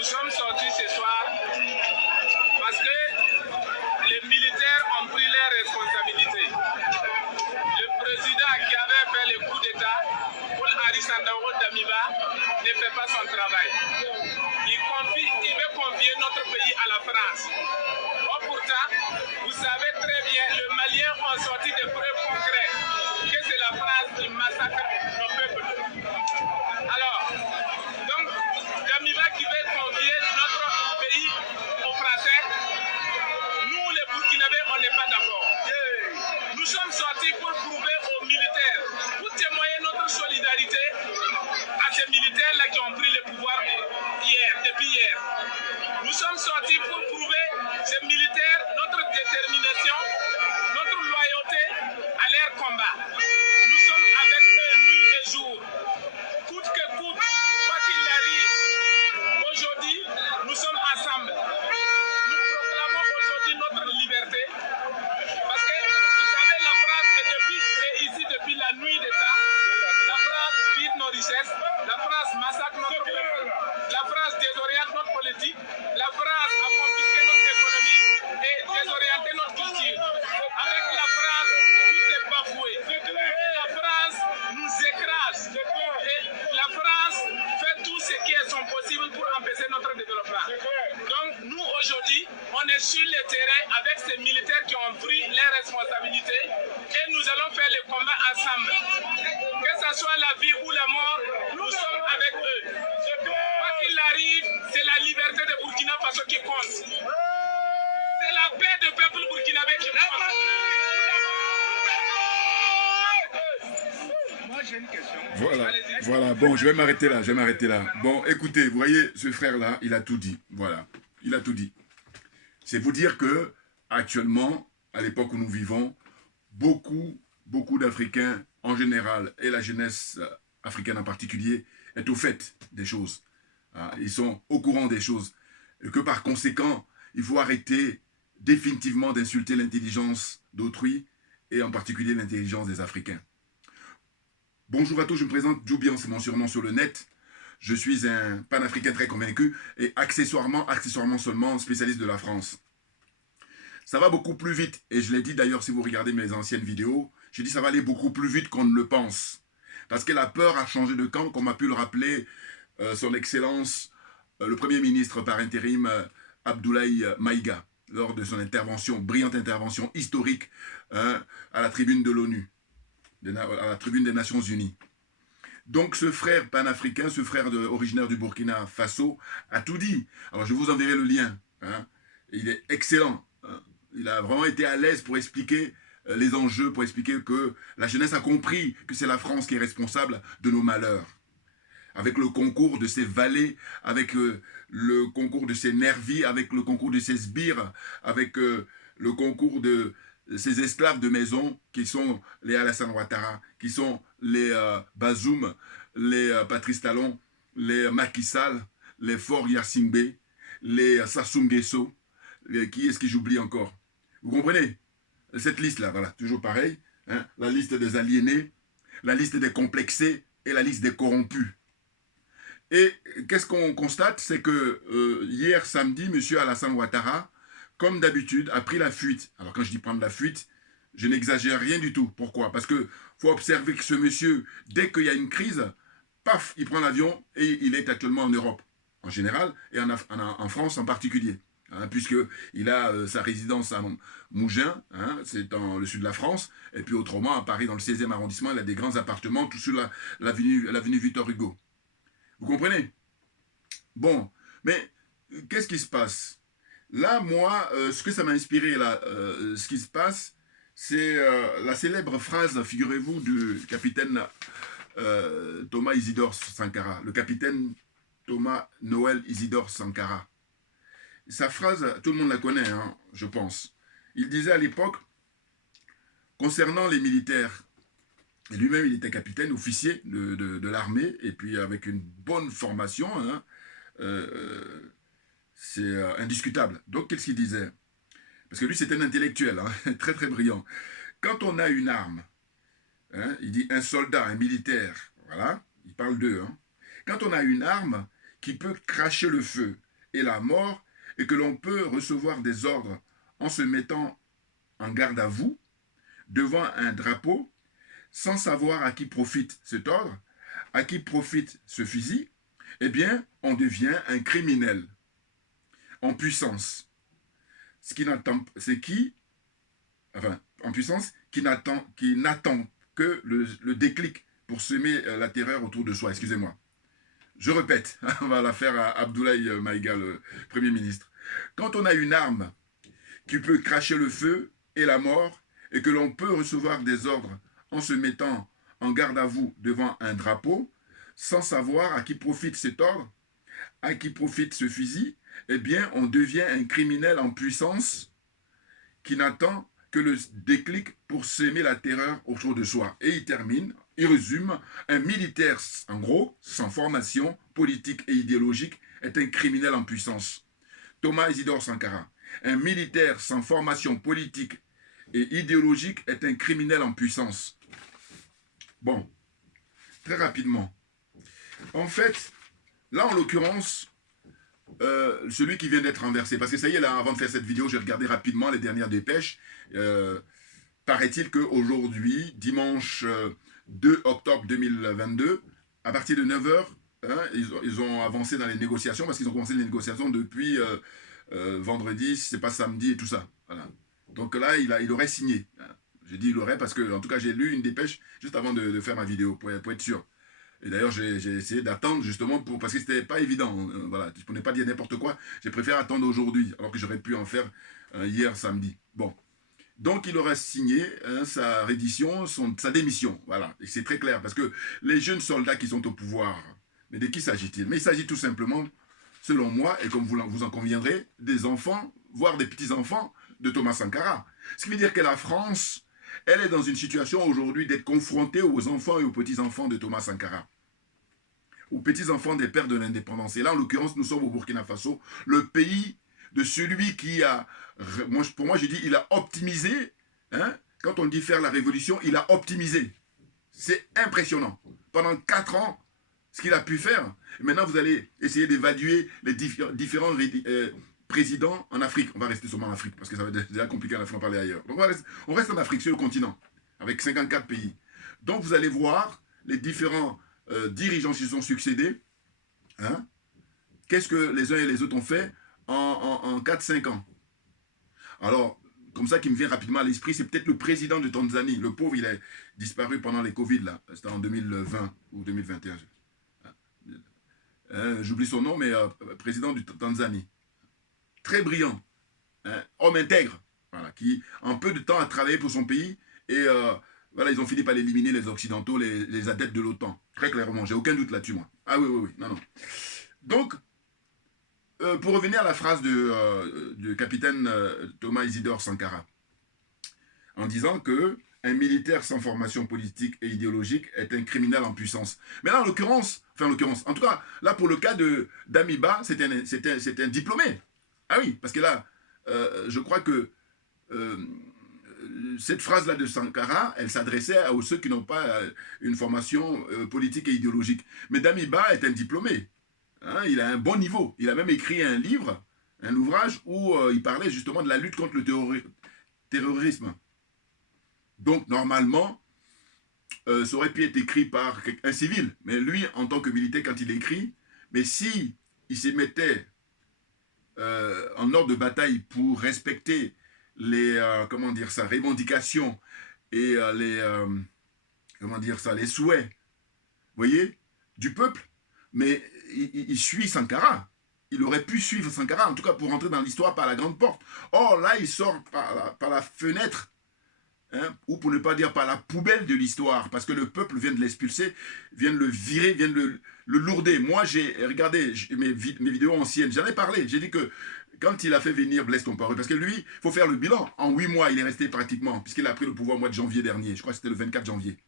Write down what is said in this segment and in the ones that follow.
Nous sommes sortis ce soir parce que les militaires ont pris leurs responsabilités. Le président qui avait fait le coup d'État, Paul-Henri Sandaogo Damiba, ne fait pas son travail. Il veut confier notre pays à la France. Or, pourtant, vous savez très bien, les Maliens ont sorti des preuves concrètes que c'est la France qui massacre nos peuples. Alors, donc, Damiba qui veut confier notre pays aux Français, nous les Burkinabés, on n'est pas d'accord. Nous sommes sortis pour prouver aux militaires, pour témoigner notre solidarité à ces militaires-là qui ont pris le pouvoir depuis hier. Nous sommes sortis pour prouver ces militaires notre détermination, notre loyauté à leur combat. Nous sommes avec eux nuit et jour. Coûte que coûte, quoi qu'il arrive, aujourd'hui, nous sommes ensemble. Nous proclamons aujourd'hui notre liberté. Parce que, vous savez, la France est ici depuis la nuit des temps. La France vide nos richesses. La France massacre notre peuple. La France désoriente notre politique. La France a confisqué notre économie et désorienté notre culture. Avec la France, tout est bafoué. La France nous écrase. Et la France fait tout ce qui est son possible pour empêcher notre développement. Donc, nous, aujourd'hui, on est sur le terrain avec ces militaires qui ont pris les responsabilités et nous allons faire le combat ensemble. Que ce soit la vie ou la mort, nous sommes avec eux. Quoi qu'il arrive, c'est la liberté de Burkina Faso qui compte. C'est la paix du peuple burkinabé qui compte. Moi, j'ai une question. Voilà. Bon, je vais m'arrêter là. Bon, écoutez, vous voyez, ce frère-là, il a tout dit. Voilà, il a tout dit. C'est pour dire que, actuellement, à l'époque où nous vivons, beaucoup d'Africains en général, et la jeunesse africaine en particulier, est au fait des choses. Ils sont au courant des choses. Et que par conséquent, il faut arrêter définitivement d'insulter l'intelligence d'autrui, et en particulier l'intelligence des Africains. Bonjour à tous, je me présente, Djoubian, c'est mon surnom sur le net. Je suis un panafricain très convaincu et accessoirement seulement spécialiste de la France. Ça va beaucoup plus vite, et je l'ai dit d'ailleurs si vous regardez mes anciennes vidéos, j'ai dit ça va aller beaucoup plus vite qu'on ne le pense. Parce que la peur a changé de camp, comme a pu le rappeler son Excellence, le Premier ministre par intérim, Abdoulaye Maïga, lors de son brillante intervention historique à la tribune de l'ONU, à la tribune des Nations Unies. Donc ce frère panafricain, ce frère originaire du Burkina Faso, a tout dit. Alors je vous enverrai le lien. Il est excellent. Il a vraiment été à l'aise pour expliquer les enjeux, pour expliquer que la jeunesse a compris que c'est la France qui est responsable de nos malheurs. Avec le concours de ses valets, avec le concours de ses nervis, avec le concours de ses sbires, avec le concours de ces esclaves de maison qui sont les Alassane Ouattara, qui sont les Bazoum, les Patrice Talon, les Macky Sall, les Faure Gnassingbé, les Sassou Nguesso, qui est-ce que j'oublie encore? Vous comprenez? Cette liste-là, voilà, toujours pareil, la liste des aliénés, la liste des complexés et la liste des corrompus. Et qu'est-ce qu'on constate? C'est que hier samedi, M. Alassane Ouattara, comme d'habitude, a pris la fuite. Alors quand je dis prendre la fuite, je n'exagère rien du tout. Pourquoi? Parce qu'il faut observer que ce monsieur, dès qu'il y a une crise, paf, il prend l'avion et il est actuellement en Europe, en général, et en France en particulier. Puisqu'il a sa résidence à Mougins, c'est dans le sud de la France, et puis autrement, à Paris, dans le 16e arrondissement, il a des grands appartements, tout sur l'avenue Victor Hugo. Vous comprenez? Bon, mais qu'est-ce qui se passe? Là, moi, ce que ça m'a inspiré, là, ce qui se passe, c'est la célèbre phrase, figurez-vous, du capitaine Thomas Isidore Sankara, le capitaine Thomas Noël Isidore Sankara. Sa phrase, tout le monde la connaît, je pense. Il disait à l'époque, concernant les militaires, et lui-même il était capitaine, officier de l'armée, et puis avec une bonne formation, c'est indiscutable. Donc qu'est-ce qu'il disait? Parce que lui c'était un intellectuel, très très brillant. Quand on a une arme, il dit un soldat, un militaire, voilà, il parle d'eux. Quand on a une arme qui peut cracher le feu, et la mort, et que l'on peut recevoir des ordres en se mettant en garde à vous devant un drapeau, sans savoir à qui profite cet ordre, à qui profite ce fusil, eh bien, on devient un criminel en puissance. Ce qui n'attend, c'est qui, enfin, en puissance, qui n'attend que le déclic pour semer la terreur autour de soi. Excusez-moi. Je répète, on va la faire à Abdoulaye Maïga, le Premier ministre. Quand on a une arme qui peut cracher le feu et la mort, et que l'on peut recevoir des ordres en se mettant en garde à vous devant un drapeau, sans savoir à qui profite cet ordre, à qui profite ce fusil, eh bien, on devient un criminel en puissance qui n'attend que le déclic pour s'aimer la terreur autour de soi. Et il termine, il résume, un militaire, en gros, sans formation politique et idéologique, est un criminel en puissance. Thomas Isidore Sankara, un militaire sans formation politique et idéologique est un criminel en puissance. Bon, très rapidement. En fait, là, en l'occurrence, celui qui vient d'être renversé, parce que ça y est, là, avant de faire cette vidéo, j'ai regardé rapidement les dernières dépêches. Paraît-il qu'aujourd'hui, dimanche 2 octobre 2022, à partir de 9h, hein, ils ont avancé dans les négociations, parce qu'ils ont commencé les négociations depuis vendredi, si c'est pas samedi et tout ça. Voilà. Donc là, il aurait signé. J'ai dit il aurait parce que, en tout cas, j'ai lu une dépêche juste avant de faire ma vidéo, pour être sûr. Et d'ailleurs, j'ai essayé d'attendre justement parce que c'était pas évident. Voilà, je ne pouvais pas dire n'importe quoi. J'ai préféré attendre aujourd'hui, alors que j'aurais pu en faire hier samedi. Bon. Donc, il aurait signé sa reddition, sa démission. Voilà. Et c'est très clair parce que les jeunes soldats qui sont au pouvoir, mais de qui s'agit-il? Mais il s'agit tout simplement, selon moi, et comme vous en conviendrez, des enfants, voire des petits-enfants de Thomas Sankara. Ce qui veut dire que la France, elle est dans une situation aujourd'hui d'être confrontée aux enfants et aux petits-enfants de Thomas Sankara, aux petits-enfants des pères de l'indépendance. Et là, en l'occurrence, nous sommes au Burkina Faso, le pays de celui qui a, pour moi, je dis, il a optimisé, hein, quand on dit faire la révolution, il a optimisé. C'est impressionnant. Pendant 4 ans, ce qu'il a pu faire. Et maintenant, vous allez essayer d'évaluer les différents présidents en Afrique. On va rester seulement en Afrique, parce que ça va être déjà compliqué à la fin de parler ailleurs. Donc on reste en Afrique, sur le continent, avec 54 pays. Donc vous allez voir les différents dirigeants qui se sont succédés. Hein, qu'est-ce que les uns et les autres ont fait en 4-5 ans? Alors, comme ça qui me vient rapidement à l'esprit, c'est peut-être le président de Tanzanie. Le pauvre, il a disparu pendant les Covid, là. C'était en 2020 ou 2021. J'oublie son nom, mais président du Tanzanie. Très brillant, hein, homme intègre, voilà, qui en peu de temps a travaillé pour son pays et voilà, ils ont fini par éliminer les Occidentaux, les adeptes de l'OTAN. Très clairement, j'ai aucun doute là-dessus, moi. Ah oui, non. Donc, pour revenir à la phrase du capitaine Thomas Isidore Sankara, en disant que un militaire sans formation politique et idéologique est un criminel en puissance. Mais là, en tout cas, là, pour le cas d'Amiba, c'est un diplômé. Ah oui, parce que là, je crois que cette phrase-là de Sankara, elle s'adressait à ceux qui n'ont pas une formation politique et idéologique. Mais Damiba est un diplômé. Hein, il a un bon niveau. Il a même écrit un livre, un ouvrage, où il parlait justement de la lutte contre le terrorisme. Donc, normalement, ça aurait pu être écrit par un civil. Mais lui, en tant que militaire, quand il écrit, mais si il se mettait en ordre de bataille pour respecter les revendications et les souhaits, vous voyez, du peuple, mais il suit Sankara. Il aurait pu suivre Sankara, en tout cas pour rentrer dans l'histoire par la grande porte. Or là, il sort par la fenêtre, hein, ou pour ne pas dire par la poubelle de l'histoire, parce que le peuple vient de l'expulser, vient de le virer, vient de le lourder. Moi, j'ai regardé mes vidéos anciennes, j'en ai parlé, j'ai dit que quand il a fait venir Blaise Compaoré, parce que lui, il faut faire le bilan, en 8 mois, il est resté pratiquement, puisqu'il a pris le pouvoir au mois de janvier dernier, je crois que c'était le 24 janvier.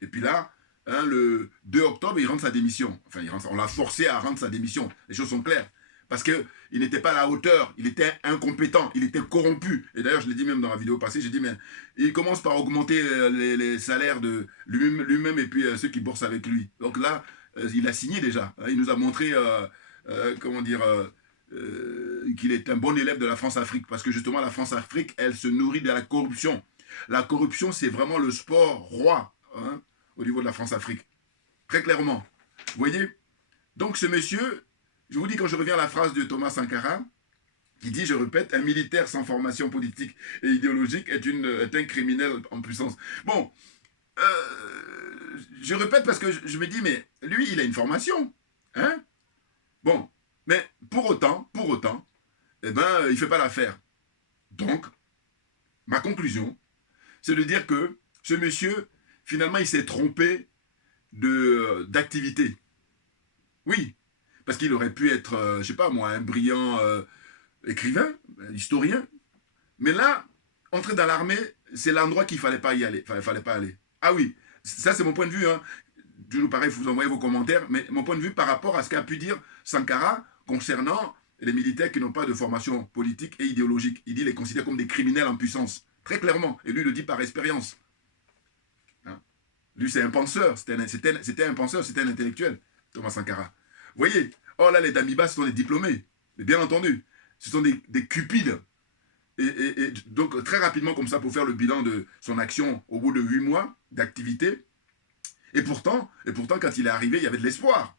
Et puis là, hein, le 2 octobre, il rend sa démission. Enfin, on l'a forcé à rendre sa démission, les choses sont claires. Parce qu'il n'était pas à la hauteur, il était incompétent, il était corrompu. Et d'ailleurs, je l'ai dit même dans la vidéo passée, j'ai dit, mais il commence par augmenter les salaires de lui-même et puis ceux qui bossent avec lui. Donc là, il a signé déjà. Il nous a montré, qu'il est un bon élève de la France-Afrique, parce que justement la France-Afrique, elle se nourrit de la corruption. La corruption, c'est vraiment le sport roi, hein, au niveau de la France-Afrique. Très clairement. Vous voyez? Donc ce monsieur, je vous dis quand je reviens à la phrase de Thomas Sankara, qui dit, je répète, un militaire sans formation politique et idéologique est un criminel en puissance. Bon, je répète parce que je me dis, mais lui, il a une formation. Hein? Bon, mais pour autant, eh ben, il ne fait pas l'affaire. Donc, ma conclusion, c'est de dire que ce monsieur, finalement, il s'est trompé d'activité. Oui, parce qu'il aurait pu être, je ne sais pas moi, un brillant écrivain, historien. Mais là, entrer dans l'armée, c'est l'endroit qu'il ne fallait pas y aller. Fallait pas aller. Ah oui, ça c'est mon point de vue. Hein. Toujours pareil, vous envoyez vos commentaires, mais mon point de vue par rapport à ce qu'a pu dire Sankara concernant les militaires qui n'ont pas de formation politique et idéologique. Il dit les considère comme des criminels en puissance, très clairement. Et lui le dit par expérience. Hein? Lui c'est un penseur, c'était un penseur, c'était un intellectuel, Thomas Sankara. Vous voyez, oh là les Damiba ce sont des diplômés, mais bien entendu, ce sont des cupides. Et donc très rapidement comme ça pour faire le bilan de son action au bout de 8 mois d'activité. Et pourtant, quand il est arrivé, il y avait de l'espoir.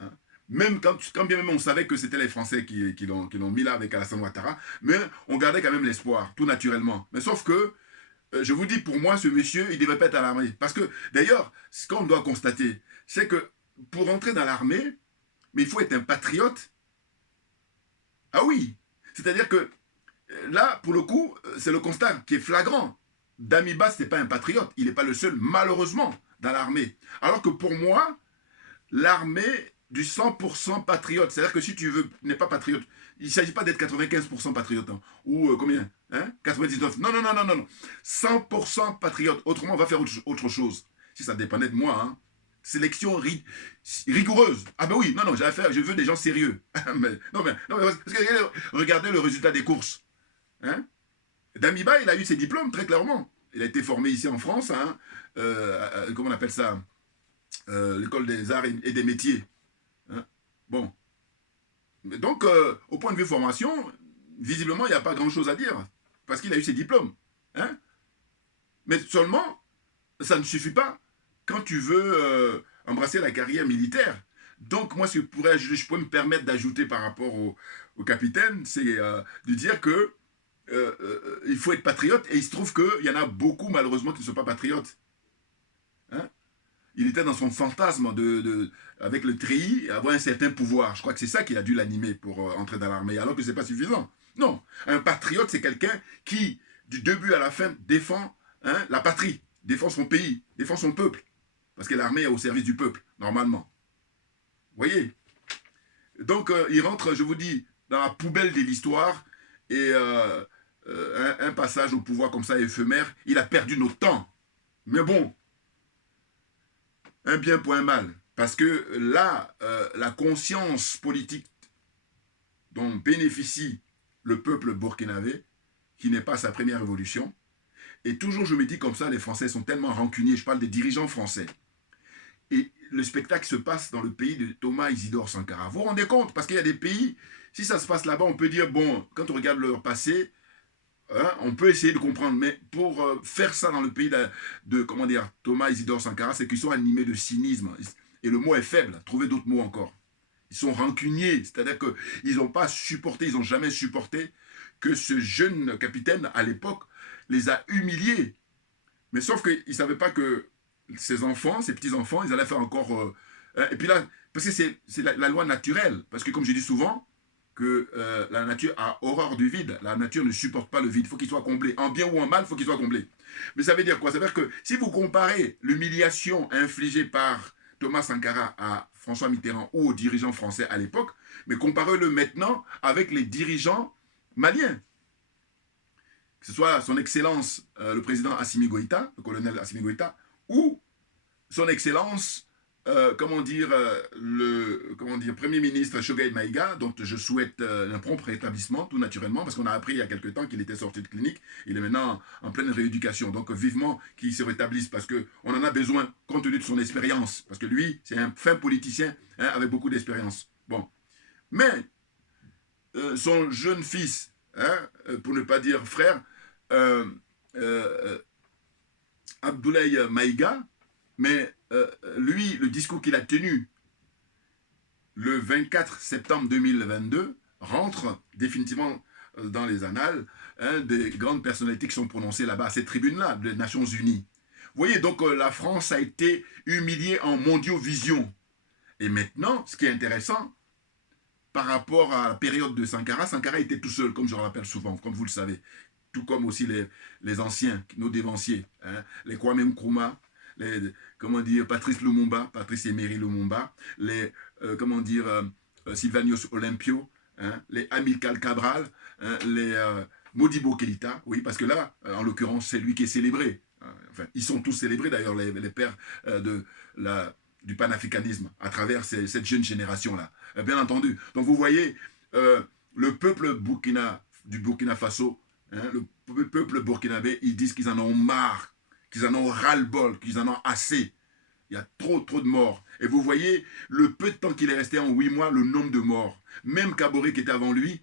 Hein? Même quand bien même on savait que c'était les Français qui l'ont mis là avec Alassane Ouattara, mais on gardait quand même l'espoir, tout naturellement. Mais sauf que, je vous dis, pour moi, ce monsieur, il ne devait pas être à l'armée. Parce que, d'ailleurs, ce qu'on doit constater, c'est que pour entrer dans l'armée, mais il faut être un patriote. Ah oui, c'est-à-dire que là, pour le coup, c'est le constat qui est flagrant. Damiba, ce n'est pas un patriote. Il n'est pas le seul, malheureusement, dans l'armée. Alors que pour moi, l'armée du 100% patriote, c'est-à-dire que si tu n'es pas patriote, il ne s'agit pas d'être 95% patriote. Hein, ou combien hein 99. Non. 100% patriote. Autrement, on va faire autre chose. Si ça dépendait de moi, hein. Sélection rigoureuse. Ah ben oui, je veux des gens sérieux. non, parce que regardez le résultat des courses. Hein? Damiba, il a eu ses diplômes, très clairement. Il a été formé ici en France, hein, comment on appelle ça, l'école des arts et des métiers. Hein? Bon. Donc, au point de vue formation, visiblement, il n'y a pas grand-chose à dire, parce qu'il a eu ses diplômes. Hein? Mais seulement, ça ne suffit pas quand tu veux embrasser la carrière militaire. Donc, moi, ce que je pourrais me permettre d'ajouter par rapport au capitaine, c'est de dire que il faut être patriote, et il se trouve qu'il y en a beaucoup, malheureusement, qui ne sont pas patriotes. Hein? Il était dans son fantasme avec le treillis, avoir un certain pouvoir. Je crois que c'est ça qui a dû l'animer pour entrer dans l'armée, alors que ce n'est pas suffisant. Non, un patriote, c'est quelqu'un qui, du début à la fin, défend la patrie, défend son pays, défend son peuple. Parce que l'armée est au service du peuple, normalement. Vous voyez? Donc, il rentre, je vous dis, dans la poubelle de l'histoire, et un passage au pouvoir comme ça éphémère, il a perdu notre temps. Mais bon, un bien pour un mal. Parce que là, la conscience politique dont bénéficie le peuple burkinabé, qui n'est pas sa première révolution, et toujours je me dis comme ça, les Français sont tellement rancuniers, je parle des dirigeants français. Et le spectacle se passe dans le pays de Thomas Isidore Sankara. Vous vous rendez compte? Parce qu'il y a des pays, si ça se passe là-bas, on peut dire, bon, quand on regarde leur passé, hein, on peut essayer de comprendre. Mais pour faire ça dans le pays comment dire, Thomas Isidore Sankara, c'est qu'ils sont animés de cynisme. Et le mot est faible, trouvez d'autres mots encore. Ils sont rancuniers, c'est-à-dire qu'ils n'ont pas supporté, ils n'ont jamais supporté que ce jeune capitaine, à l'époque, les a humiliés. Mais sauf qu'ils ne savaient pas que ses enfants, ses petits-enfants, ils allaient faire encore... et puis là, parce que c'est la loi naturelle. Parce que comme je dis souvent, que la nature a horreur du vide. La nature ne supporte pas le vide. Il faut qu'il soit comblé. En bien ou en mal, il faut qu'il soit comblé. Mais ça veut dire quoi? Ça veut dire que si vous comparez l'humiliation infligée par Thomas Sankara à François Mitterrand ou aux dirigeants français à l'époque, mais comparez-le maintenant avec les dirigeants maliens. Que ce soit son excellence, le président Assimi Goïta, le colonel Assimi Goïta, ou son excellence, le premier ministre Choguel Maïga, dont je souhaite un prompt rétablissement, tout naturellement, parce qu'on a appris il y a quelque temps qu'il était sorti de clinique, il est maintenant en pleine rééducation, donc vivement qu'il se rétablisse, parce qu'on en a besoin, compte tenu de son expérience, parce que lui, c'est un fin politicien, hein, avec beaucoup d'expérience. Bon, mais son jeune fils, hein, pour ne pas dire frère, Abdoulaye Maïga, mais lui, le discours qu'il a tenu le 24 septembre 2022 rentre définitivement dans les annales, hein, des grandes personnalités qui sont prononcées là-bas, à cette tribune-là, des Nations Unies. Vous voyez, donc la France a été humiliée en mondiovision. Et maintenant, ce qui est intéressant, par rapport à la période de Sankara, Sankara était tout seul, comme je le rappelle souvent, comme vous le savez, tout comme aussi les anciens, nos dévanciers, hein, les Kwame Nkrumah, les, comment dire, Patrice Lumumba, Patrice Emery Lumumba, les, comment dire, Sylvanus Olympio, hein, les Amilcar Cabral, hein, les Modibo Keïta, oui, parce que là, en l'occurrence, c'est lui qui est célébré. Enfin, ils sont tous célébrés d'ailleurs, les pères du panafricanisme, à travers cette jeune génération-là. Bien entendu. Donc vous voyez, le peuple du Burkina Faso, hein, le peuple burkinabé, ils disent qu'ils en ont marre, qu'ils en ont ras-le-bol, qu'ils en ont assez. Il y a trop de morts. Et vous voyez, le peu de temps qu'il est resté en 8 mois, le nombre de morts. Même Kaboré qui était avant lui,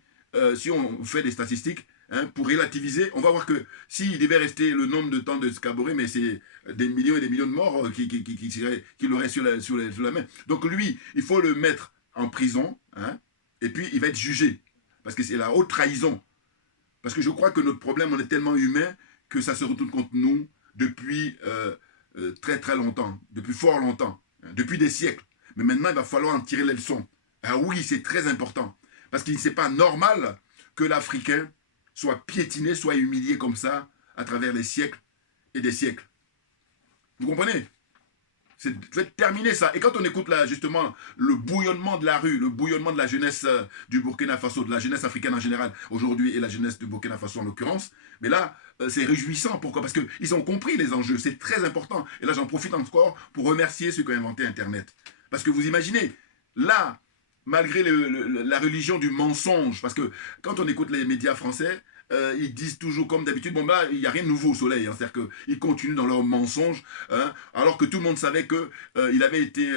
si on fait des statistiques, hein, pour relativiser, on va voir que s'il devait rester le nombre de temps de Kaboré, mais c'est des millions et des millions de morts qui l'auraient sur la main. Donc lui, il faut le mettre en prison, hein, et puis il va être jugé. Parce que c'est la haute trahison. Parce que je crois que notre problème, on est tellement humain que ça se retourne contre nous depuis très longtemps, depuis fort longtemps, hein, depuis des siècles. Mais maintenant, il va falloir en tirer les leçons. Ah oui, c'est très important. Parce que c'est pas normal que l'Africain soit piétiné, soit humilié comme ça à travers les siècles et des siècles. Vous comprenez? C'est terminer ça. Et quand on écoute là, justement le bouillonnement de la rue, le bouillonnement de la jeunesse du Burkina Faso, de la jeunesse africaine en général aujourd'hui et la jeunesse du Burkina Faso en l'occurrence, mais là, c'est réjouissant. Pourquoi? Parce qu'ils ont compris les enjeux. C'est très important. Et là, j'en profite encore pour remercier ceux qui ont inventé Internet. Parce que vous imaginez, là, malgré la religion du mensonge, parce que quand on écoute les médias français, ils disent toujours comme d'habitude, bon bah il n'y a rien de nouveau au soleil, hein, c'est-à-dire qu'ils continuent dans leurs mensonges, hein, alors que tout le monde savait que il avait été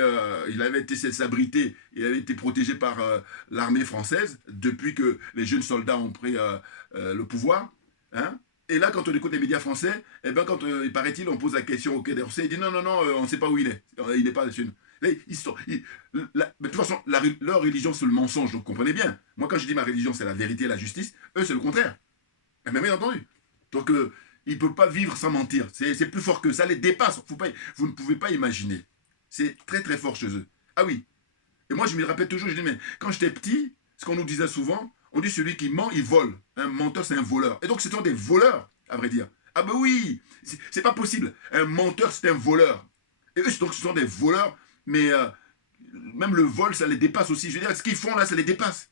s'abriter, il avait été protégé par l'armée française depuis que les jeunes soldats ont pris le pouvoir, hein. Et là, quand on écoute les médias français, eh ben, quand il paraît-il, on pose la question au Quai d'Orsay, il dit non, on ne sait pas où il est. Il n'est pas dessus. Mais de toute façon, leur religion, c'est le mensonge, donc comprenez bien. Moi, quand je dis ma religion, c'est la vérité et la justice, eux, c'est le contraire. Mais bien entendu. Donc, ils ne peuvent pas vivre sans mentir. C'est plus fort que ça, les dépasse. Vous ne pouvez pas imaginer. C'est très fort chez eux. Ah oui. Et moi, je me rappelle toujours, je dis, mais quand j'étais petit, ce qu'on nous disait souvent, on dit celui qui ment, il vole. Un menteur, c'est un voleur. Et donc, ce sont des voleurs, à vrai dire. Ah ben oui, c'est pas possible. Un menteur, c'est un voleur. Et eux, donc, ce sont des voleurs, mais même le vol, ça les dépasse aussi. Je veux dire, ce qu'ils font là, ça les dépasse.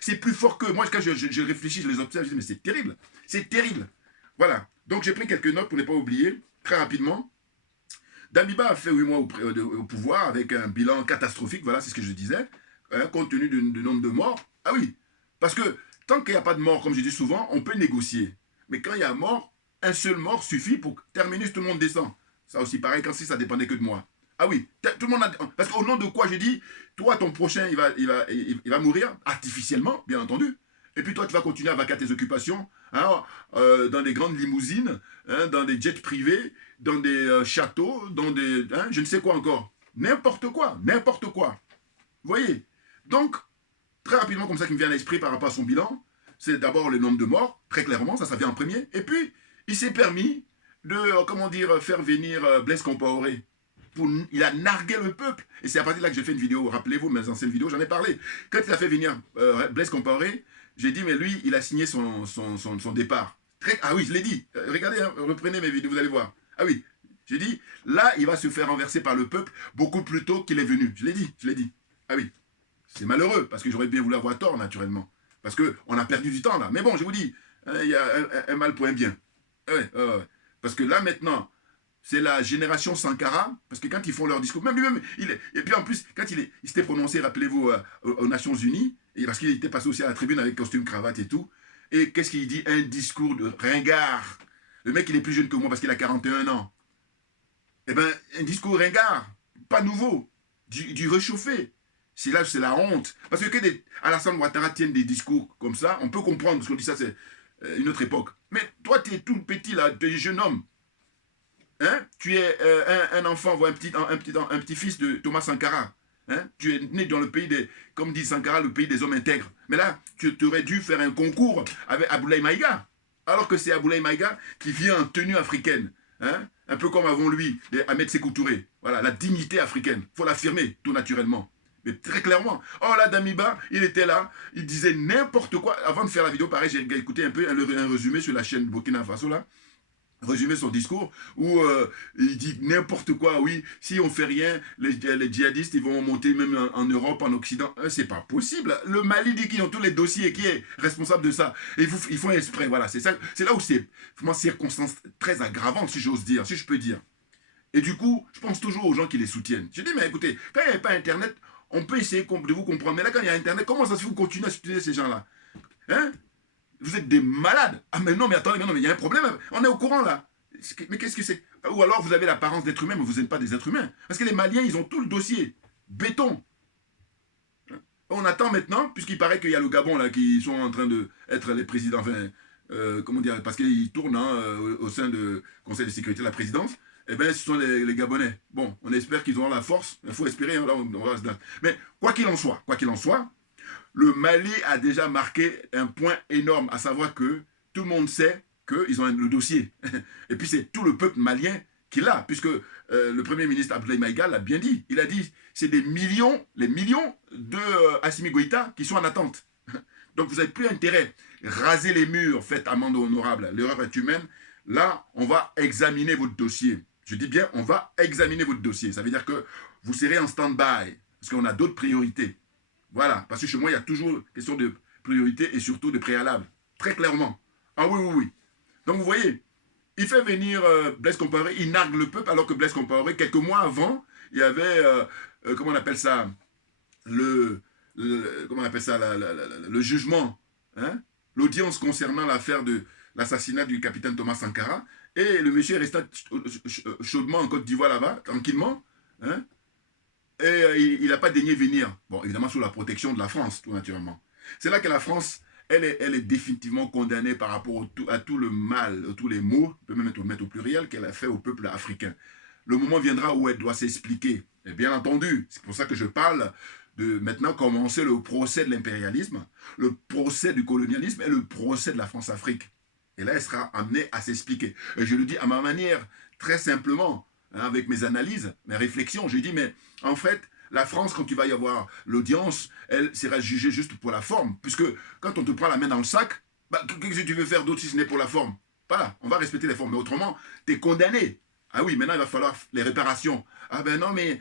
C'est plus fort que... Moi, quand je réfléchis, je les observe, je dis, mais c'est terrible. C'est terrible. Voilà. Donc, j'ai pris quelques notes pour ne pas oublier, très rapidement. Damiba a fait 8 mois au pouvoir avec un bilan catastrophique, voilà, c'est ce que je disais, hein, compte tenu du nombre de morts. Ah oui, parce que tant qu'il n'y a pas de mort, comme je dis souvent, on peut négocier. Mais quand il y a mort, un seul mort suffit pour terminer, tout le monde descend. Ça aussi, pareil, quand si ça dépendait que de moi. Ah oui, tout le monde a... Parce qu'au nom de quoi, je dis, toi, ton prochain, il va mourir artificiellement, bien entendu. Et puis toi, tu vas continuer à vaquer à tes occupations, hein, dans des grandes limousines, hein, dans des jets privés, dans des châteaux, dans des... Hein, je ne sais quoi encore. N'importe quoi, n'importe quoi. Vous voyez? Donc, très rapidement, comme ça qui me vient à l'esprit par rapport à son bilan, c'est d'abord le nombre de morts, très clairement, ça vient en premier. Et puis, il s'est permis de, comment dire, faire venir Blaise Compaoré. Il a nargué le peuple. Et c'est à partir de là que j'ai fait une vidéo, rappelez-vous, mes anciennes vidéos, j'en ai parlé. Quand il a fait venir Blaise Compaoré, j'ai dit, mais lui, il a signé son départ. Ah oui, je l'ai dit. Regardez, hein, reprenez mes vidéos, vous allez voir. Ah oui, j'ai dit, là, il va se faire renverser par le peuple beaucoup plus tôt qu'il est venu. Je l'ai dit. Ah oui, c'est malheureux, parce que j'aurais bien voulu avoir tort, naturellement. Parce qu'on a perdu du temps, là. Mais bon, je vous dis, il y a un mal pour un bien. Ouais. Parce que là, maintenant, c'est la génération Sankara, parce que quand ils font leur discours, même lui-même, et puis en plus, quand il s'était prononcé, rappelez-vous, aux Nations Unies, et parce qu'il était passé aussi à la tribune avec costume, cravate et tout, et qu'est-ce qu'il dit? Un discours de ringard. Le mec, il est plus jeune que moi parce qu'il a 41 ans. Eh bien, un discours ringard, pas nouveau, du réchauffé. C'est là, c'est la honte. Parce que Alassane Ouattara tienne des discours comme ça, on peut comprendre, parce qu'on dit ça, c'est une autre époque. Mais toi, tu es tout petit, là, tu es jeune homme. Hein? Tu es un enfant, un petit-fils de Thomas Sankara. Hein? Tu es né dans le pays des, comme dit Sankara, le pays des hommes intègres. Mais là, tu aurais dû faire un concours avec Aboulaye Maïga. Alors que c'est Aboulaye Maïga qui vient en tenue africaine. Hein? Un peu comme avant lui, Ahmed Sékou Touré. Voilà, la dignité africaine. Il faut l'affirmer, tout naturellement. Mais très clairement. Oh là, Damiba, il était là, il disait n'importe quoi. Avant de faire la vidéo, pareil, j'ai écouté un peu un résumé sur la chaîne Burkina Faso, là. Résumer son discours où il dit n'importe quoi, oui, si on fait rien, les djihadistes, ils vont monter même en Europe, en Occident. C'est pas possible. Le Mali dit qu'ils ont tous les dossiers, qui est responsable de ça. Et ils font exprès, voilà. C'est là où c'est, vraiment, circonstance très aggravante, si j'ose dire, si je peux dire. Et du coup, je pense toujours aux gens qui les soutiennent. Je dis, mais écoutez, quand il n'y avait pas Internet, on peut essayer de vous comprendre. Mais là, quand il y a Internet, comment ça se fait que vous continuez à soutenir ces gens-là? Hein? Vous êtes des malades. Ah mais non, mais attendez, mais il y a un problème. On est au courant là. Mais qu'est-ce que c'est? Ou alors vous avez l'apparence d'être humain, mais vous n'êtes pas des êtres humains. Parce que les Maliens, ils ont tout le dossier. Béton. On attend maintenant, puisqu'il paraît qu'il y a le Gabon là, qui sont en train d'être les présidents, enfin, comment dire, parce qu'ils tournent au sein du Conseil de sécurité de la présidence. Eh bien, ce sont les Gabonais. Bon, on espère qu'ils auront la force. Il faut espérer. Hein, là, on va se dire. Mais quoi qu'il en soit, le Mali a déjà marqué un point énorme, à savoir que tout le monde sait qu'ils ont le dossier. Et puis c'est tout le peuple malien qui l'a, puisque le Premier ministre Abdoulaye Maïga l'a bien dit. Il a dit, c'est les millions de Assimi Goïta qui sont en attente. Donc vous n'avez plus intérêt. Raser les murs, faites amende honorable, l'erreur est humaine. Là, on va examiner votre dossier. Je dis bien, on va examiner votre dossier. Ça veut dire que vous serez en stand-by, parce qu'on a d'autres priorités. Voilà, parce que chez moi, il y a toujours question de priorité et surtout de préalable. Très clairement. Ah oui, oui, oui. Donc vous voyez, il fait venir Blaise Compaoré, il nargue le peuple, alors que Blaise Compaoré, quelques mois avant, il y avait, comment on appelle ça, comment on appelle ça, le jugement, hein, l'audience concernant l'affaire de l'assassinat du capitaine Thomas Sankara, et le monsieur est resté chaudement en Côte d'Ivoire là-bas, tranquillement, hein, et il n'a pas daigné venir. Bon, évidemment, sous la protection de la France, tout naturellement. C'est là que la France, elle est définitivement condamnée par rapport à tout le mal, tous les maux, on peut même mettre au pluriel, qu'elle a fait au peuple africain. Le moment viendra où elle doit s'expliquer. Et bien entendu, c'est pour ça que je parle de maintenant commencer le procès de l'impérialisme, le procès du colonialisme et le procès de la France-Afrique. Et là, elle sera amenée à s'expliquer. Et je le dis à ma manière, très simplement, hein, avec mes analyses, mes réflexions. J'ai dit, mais en fait, la France, quand il va y avoir l'audience, elle sera jugée juste pour la forme. Puisque quand on te prend la main dans le sac, bah, qu'est-ce que tu veux faire d'autre si ce n'est pour la forme? Voilà, on va respecter les formes. Mais autrement, tu es condamné. Ah oui, maintenant, il va falloir les réparations. Ah ben non, mais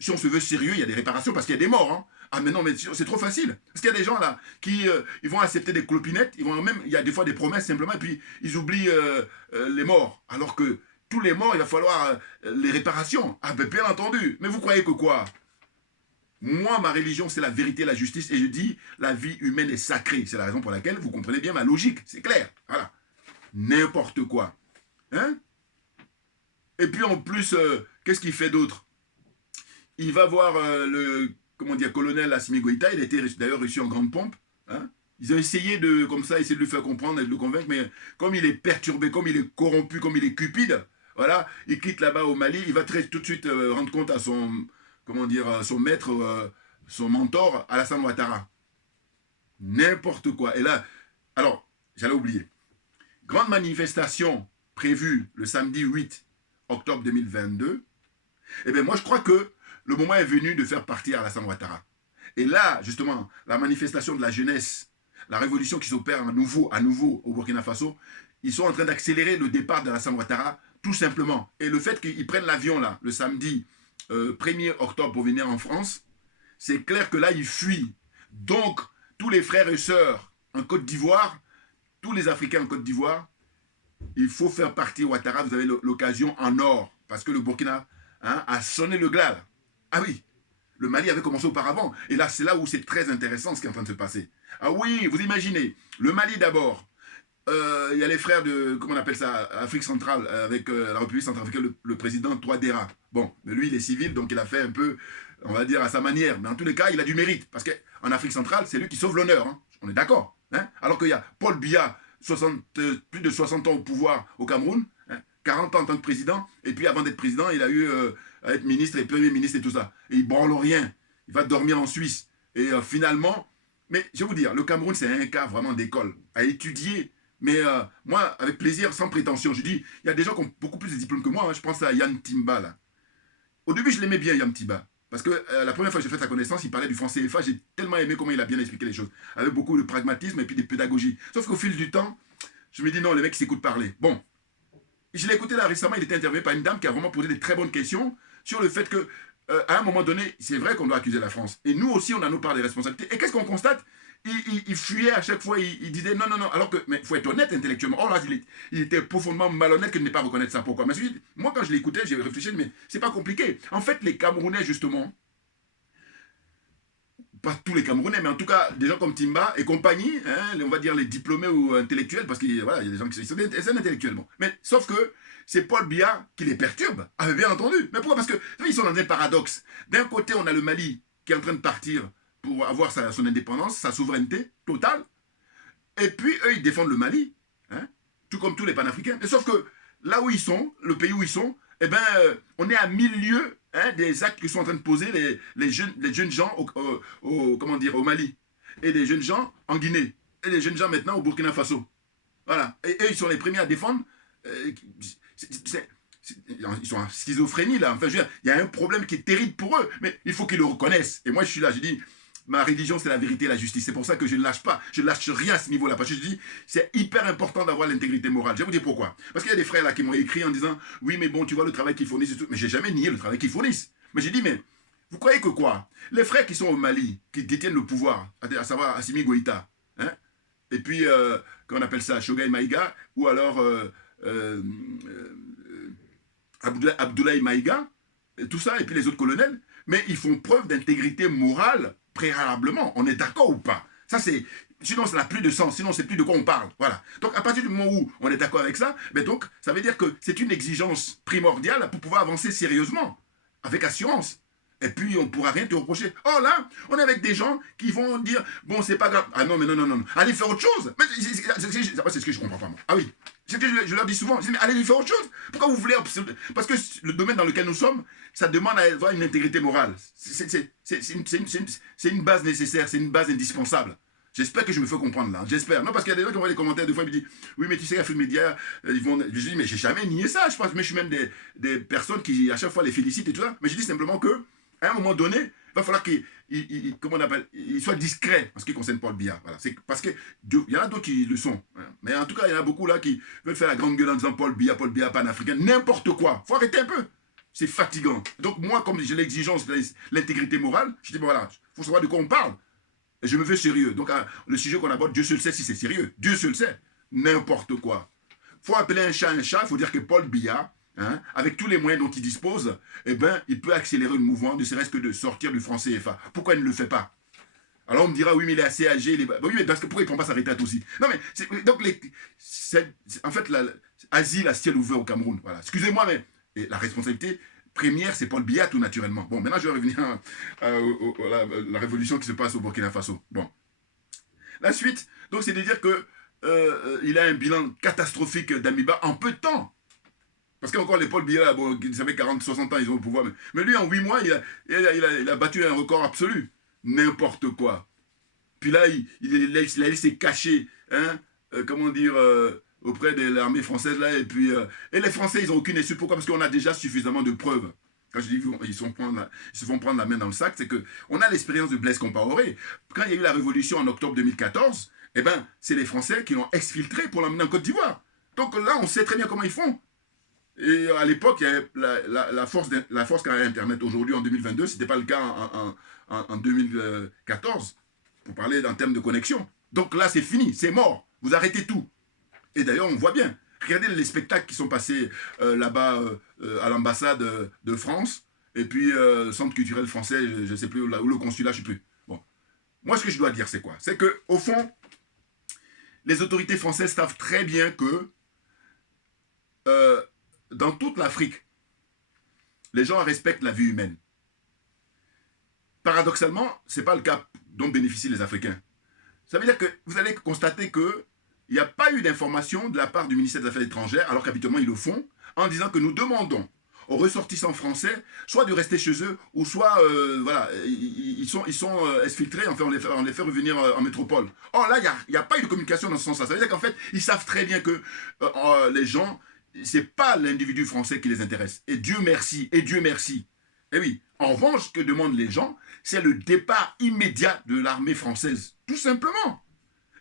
si on se veut sérieux, il y a des réparations parce qu'il y a des morts. Hein. Ah mais non, mais c'est trop facile. Parce qu'il y a des gens là qui ils vont accepter des clopinettes, il y a des fois des promesses simplement, et puis ils oublient les morts. Alors que tous les morts, il va falloir les réparations. Ah ben bien entendu. Mais vous croyez que quoi? Moi, ma religion, c'est la vérité et la justice. Et je dis, la vie humaine est sacrée. C'est la raison pour laquelle vous comprenez bien ma logique. C'est clair. Voilà. N'importe quoi. Hein? Et puis en plus, qu'est-ce qu'il fait d'autre? Il va voir le colonel Assimi Goïta. Il a été d'ailleurs reçu en grande pompe. Hein? Ils ont essayé de lui faire comprendre et de le convaincre, mais comme il est perturbé, comme il est corrompu, comme il est cupide, voilà, il quitte là-bas au Mali, il va tout de suite rendre compte à son maître, son mentor, Alassane Ouattara. N'importe quoi. Et là, alors, j'allais oublier. Grande manifestation prévue le samedi 8 octobre 2022. Eh bien, moi, je crois que le moment est venu de faire partir Alassane Ouattara. Et là, justement, la manifestation de la jeunesse, la révolution qui s'opère à nouveau au Burkina Faso, ils sont en train d'accélérer le départ d'Alassane Ouattara, tout simplement. Et le fait qu'ils prennent l'avion, là, le samedi 1er octobre pour venir en France, c'est clair que là, ils fuient. Donc, tous les frères et sœurs en Côte d'Ivoire, tous les Africains en Côte d'Ivoire, il faut faire partir Ouattara, vous avez l'occasion en or, parce que le Burkina a sonné le glas. Ah oui, le Mali avait commencé auparavant, et là, c'est là où c'est très intéressant ce qui est en train de se passer. Ah oui, vous imaginez, le Mali d'abord, il y a les frères de, comment on appelle ça, Afrique centrale, avec la République centrafricaine, le président Touadéra. Bon, mais lui, il est civil, donc il a fait un peu on va dire, à sa manière. Mais en tous les cas, il a du mérite. Parce qu'en Afrique centrale, c'est lui qui sauve l'honneur. Hein. On est d'accord. Hein. Alors qu'il y a Paul Biya, plus de 60 ans au pouvoir au Cameroun, hein, 40 ans en tant que président, et puis avant d'être président, il a eu à être ministre et premier ministre et tout ça. Et il branle rien. Il va dormir en Suisse. Et finalement, mais je vais vous dire, le Cameroun, c'est un cas vraiment d'école, à étudier. Mais moi, avec plaisir, sans prétention, je dis, il y a des gens qui ont beaucoup plus de diplômes que moi. Hein. Je pense à Yann Timba, là. Au début, je l'aimais bien, Yann Timba. Parce que la première fois que j'ai fait sa connaissance, il parlait du franc CFA. J'ai tellement aimé comment il a bien expliqué les choses. Avec beaucoup de pragmatisme et puis de pédagogie. Sauf qu'au fil du temps, je me dis non, le mec s'écoute parler. Bon, je l'ai écouté là récemment, il était interviewé par une dame qui a vraiment posé des très bonnes questions sur le fait que, à un moment donné, c'est vrai qu'on doit accuser la France. Et nous aussi, on a nos parts des responsabilités. Et qu'est-ce qu'on constate? Il fuyait à chaque fois, il disait non, non, non, alors que, mais il faut être honnête intellectuellement. Or là, il était profondément malhonnête que de ne pas reconnaître ça. Pourquoi? Mais moi, quand je l'écoutais, j'ai réfléchi, mais c'est pas compliqué. En fait, les Camerounais, justement, pas tous les Camerounais, mais en tout cas, des gens comme Timba et compagnie, hein, on va dire les diplômés ou intellectuels, parce qu'il voilà, y a des gens qui sont intellectuels. Bon. Mais sauf que c'est Paul Biya qui les perturbe, avait bien entendu. Mais pourquoi? Parce qu'ils sont dans un paradoxe. D'un côté, on a le Mali qui est en train de partir pour avoir son indépendance, sa souveraineté totale. Et puis, eux, ils défendent le Mali, hein, tout comme tous les panafricains. Mais sauf que là où ils sont, le pays où ils sont, eh ben, on est à 1000 lieues hein, des actes que sont en train de poser les jeunes gens comment dire, au Mali. Et les jeunes gens en Guinée. Et les jeunes gens maintenant au Burkina Faso. Voilà. Et eux, ils sont les premiers à défendre. Ils sont en schizophrénie, là. Enfin, je veux dire, il y a un problème qui est terrible pour eux. Mais il faut qu'ils le reconnaissent. Et moi, je suis là, je dis... Ma religion, c'est la vérité et la justice. C'est pour ça que je ne lâche pas. Je ne lâche rien à ce niveau-là. Parce que je dis, c'est hyper important d'avoir l'intégrité morale. Je vais vous dire pourquoi. Parce qu'il y a des frères là qui m'ont écrit en disant, oui, mais bon, tu vois le travail qu'ils fournissent et tout. Mais j'ai jamais nié le travail qu'ils fournissent. Mais j'ai dit, mais vous croyez que quoi? Les frères qui sont au Mali, qui détiennent le pouvoir, à savoir Assimi Goïta, hein, et puis, qu'on appelle ça, Choguei Maïga, ou alors Abdoulaye Maïga, et tout ça, et puis les autres colonels, mais ils font preuve d'intégrité morale préalablement. On est d'accord ou pas? Ça, c'est... Sinon, ça n'a plus de sens. Sinon, c'est plus de quoi on parle. Voilà. Donc, à partir du moment où on est d'accord avec ça, ben donc, ça veut dire que c'est une exigence primordiale pour pouvoir avancer sérieusement, avec assurance. Et puis, on ne pourra rien te reprocher. Oh là, on est avec des gens qui vont dire, bon, c'est pas grave. Ah non, mais non, non, non. Allez faire autre chose. Mais c'est ce que je comprends pas, moi. Ah oui. C'est ce que je leur dis souvent. Je dis, mais allez faire autre chose. Pourquoi vous voulez... Parce que le domaine dans lequel nous sommes, ça demande à avoir une intégrité morale. C'est une base nécessaire, c'est une base indispensable. J'espère que je me fais comprendre là. J'espère. Non, parce qu'il y a des gens qui envoient des commentaires, des fois, ils me disent, oui, mais tu sais, Afrique Média, ils vont... Je dis, mais j'ai jamais nié ça. Je pense, mais je suis même des personnes qui, à chaque fois, les félicitent et tout ça. Mais je dis simplement que, à un moment donné, il va falloir qu'il soit discret en ce qui concerne Paul Biya. Voilà. Parce qu'il y en a d'autres qui le sont. Hein. Mais en tout cas, il y en a beaucoup là qui veulent faire la grande gueule en disant Paul Biya, panafricain, n'importe quoi. Il faut arrêter un peu. C'est fatigant. Donc moi, comme j'ai l'exigence de l'intégrité morale, je dis, bon voilà, il faut savoir de quoi on parle. Et je me fais sérieux. Donc le sujet qu'on aborde, Dieu seul sait si c'est sérieux. Dieu seul sait. N'importe quoi. Il faut appeler un chat, il faut dire que Paul Biya, hein, avec tous les moyens dont il dispose, eh ben, il peut accélérer le mouvement, ne serait-ce que de sortir du franc CFA. Pourquoi il ne le fait pas? Alors on me dira, oui, mais il est assez âgé. Oui, mais parce que pourquoi il ne prend pas sa retraite aussi? Non, mais, donc, en fait, asile à ciel ouvert au Cameroun. Voilà. Excusez-moi, mais la responsabilité première, c'est Paul Biya, tout naturellement. Bon, maintenant, je vais revenir à la révolution qui se passe au Burkina Faso. Bon. La suite, donc, c'est de dire que il a un bilan catastrophique d'Amiba en peu de temps. Parce qu'encore les Paul Biya, bon, ça fait 40, 60 ans, ils ont le pouvoir. Mais lui, en 8 mois, il a battu un record absolu. N'importe quoi. Puis là, il a laissé cacher, hein, comment dire, auprès de l'armée française, là, et les Français, ils n'ont aucune excuse. Pourquoi? Parce qu'on a déjà suffisamment de preuves. Quand je dis ils se font prendre la main dans le sac, c'est qu'on a l'expérience de Blaise Compaoré. Quand il y a eu la révolution en octobre 2014, eh ben, c'est les Français qui l'ont exfiltré pour l'emmener en Côte d'Ivoire. Donc là, on sait très bien comment ils font. Et à l'époque, il y avait la force qu'a Internet. Aujourd'hui, en 2022, ce n'était pas le cas en 2014, pour parler en termes de connexion. Donc là, c'est fini, c'est mort. Vous arrêtez tout. Et d'ailleurs, on voit bien. Regardez les spectacles qui sont passés là-bas à l'ambassade de France, et puis Centre culturel français, je ne sais plus, ou le consulat, je ne sais plus. Bon. Moi, ce que je dois dire, c'est quoi? C'est qu'au fond, les autorités françaises savent très bien que dans toute l'Afrique, les gens respectent la vie humaine. paradoxalement, ce n'est pas le cas dont bénéficient les Africains. Ça veut dire que vous allez constater qu'il n'y a pas eu d'information de la part du ministère des Affaires étrangères, alors qu'habituellement ils le font, en disant que nous demandons aux ressortissants français soit de rester chez eux, ou soit, voilà, ils sont exfiltrés, enfin on les fait revenir en métropole. Or là, il n'y a pas eu de communication dans ce sens-là. Ça veut dire qu'en fait, ils savent très bien que les gens, c'est pas l'individu français qui les intéresse. Et Dieu merci, et Dieu merci. Et oui, en revanche, ce que demandent les gens, c'est le départ immédiat de l'armée française. Tout simplement.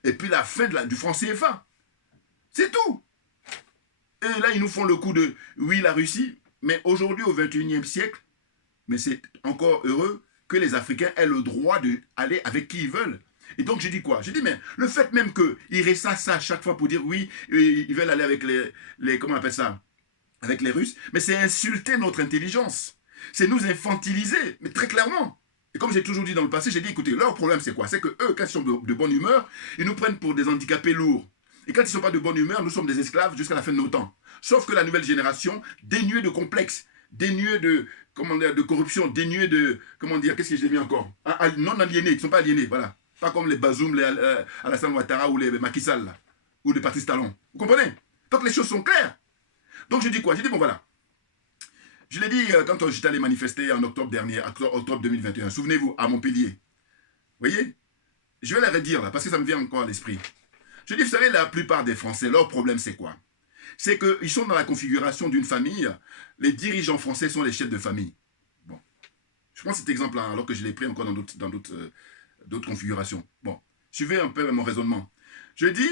Et puis la fin du franc CFA. C'est tout. Et là, ils nous font le coup de, oui, la Russie, mais aujourd'hui, au XXIe siècle, mais c'est encore heureux que les Africains aient le droit d'aller avec qui ils veulent. Et donc, je dis quoi? Je dis, mais le fait même qu'ils ressassent ça à chaque fois pour dire, oui, ils veulent aller avec les comment on appelle ça? Avec les Russes, mais c'est insulter notre intelligence. C'est nous infantiliser, mais très clairement. Et comme j'ai toujours dit dans le passé, j'ai dit, écoutez, leur problème c'est quoi? C'est que eux, quand ils sont de bonne humeur, ils nous prennent pour des handicapés lourds. Et quand ils ne sont pas de bonne humeur, nous sommes des esclaves jusqu'à la fin de nos temps. Sauf que la nouvelle génération, dénuée de complexes, dénuée de, comment dire, de corruption, dénuée de, comment dire, qu'est-ce que j'ai mis encore? Non aliénés, ils ne sont pas aliénés, voilà. Pas comme les Bazoum, les Alassane Ouattara ou les Macky Sall, là, ou les Patrice Talon. Vous comprenez? Donc les choses sont claires. Donc je dis quoi? Je dis, bon voilà. Je l'ai dit quand j'étais allé manifester en octobre dernier, octobre 2021. Souvenez-vous, à Montpellier. Vous voyez? Je vais la redire là, parce que ça me vient encore à l'esprit. Je dis, vous savez, la plupart des Français, leur problème c'est quoi? C'est qu'ils sont dans la configuration d'une famille. Les dirigeants français sont les chefs de famille. Bon. Je prends cet exemple-là, alors que je l'ai pris encore dans d'autres configurations. Bon. Suivez un peu mon raisonnement. Je dis,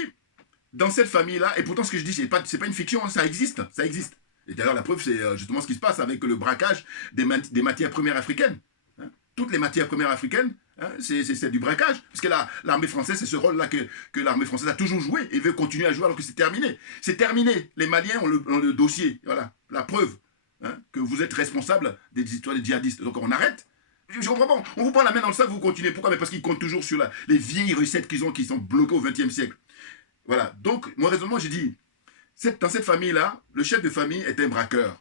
dans cette famille-là, et pourtant ce que je dis, c'est pas une fiction, hein, ça existe, ça existe. Et d'ailleurs, la preuve, c'est justement ce qui se passe avec le braquage des matières premières africaines. Hein. Toutes les matières premières africaines, hein, c'est du braquage. Parce que l'armée française, c'est ce rôle-là que l'armée française a toujours joué et veut continuer à jouer alors que c'est terminé. C'est terminé. Les Maliens ont le dossier. Voilà, la preuve hein, que vous êtes responsable des histoires des djihadistes. Donc on arrête. Je comprends pas. On vous prend la main dans le sac, vous continuez. Pourquoi? Mais parce qu'ils comptent toujours sur les vieilles recettes qu'ils ont, qui sont bloquées au XXe siècle. Voilà. Donc, mon raisonnement, j'ai dit, dans cette famille-là, le chef de famille est un braqueur.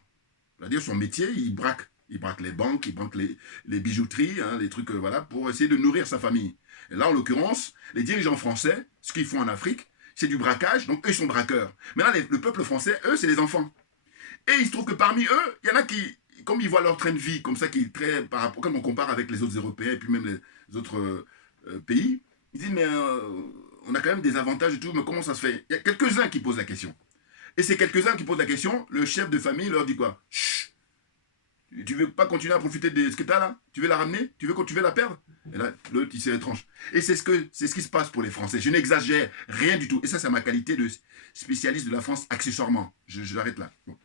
C'est-à-dire son métier, il braque. Il braque les banques, il braque les bijouteries, hein, les trucs, voilà, pour essayer de nourrir sa famille. Et là, en l'occurrence, les dirigeants français, ce qu'ils font en Afrique, c'est du braquage, donc eux, ils sont braqueurs. Maintenant, le peuple français, eux, c'est les enfants. Et il se trouve que parmi eux, il y en a qui, comme ils voient leur train de vie, comme ça, qui est très, par rapport, comme on compare avec les autres Européens, et puis même les autres pays, ils disent, mais on a quand même des avantages et tout, mais comment ça se fait? Il y a quelques-uns qui posent la question. Et ces quelques-uns qui posent la question, le chef de famille leur dit quoi? Chut! Tu veux pas continuer à profiter de ce que tu as là? Tu veux la ramener? Tu veux la perdre? Et là, l'autre, il s'est étrange. Et c'est ce qui se passe pour les Français. Je n'exagère rien du tout. Et ça, c'est ma qualité de spécialiste de la France, accessoirement. Je l'arrête là. Bon.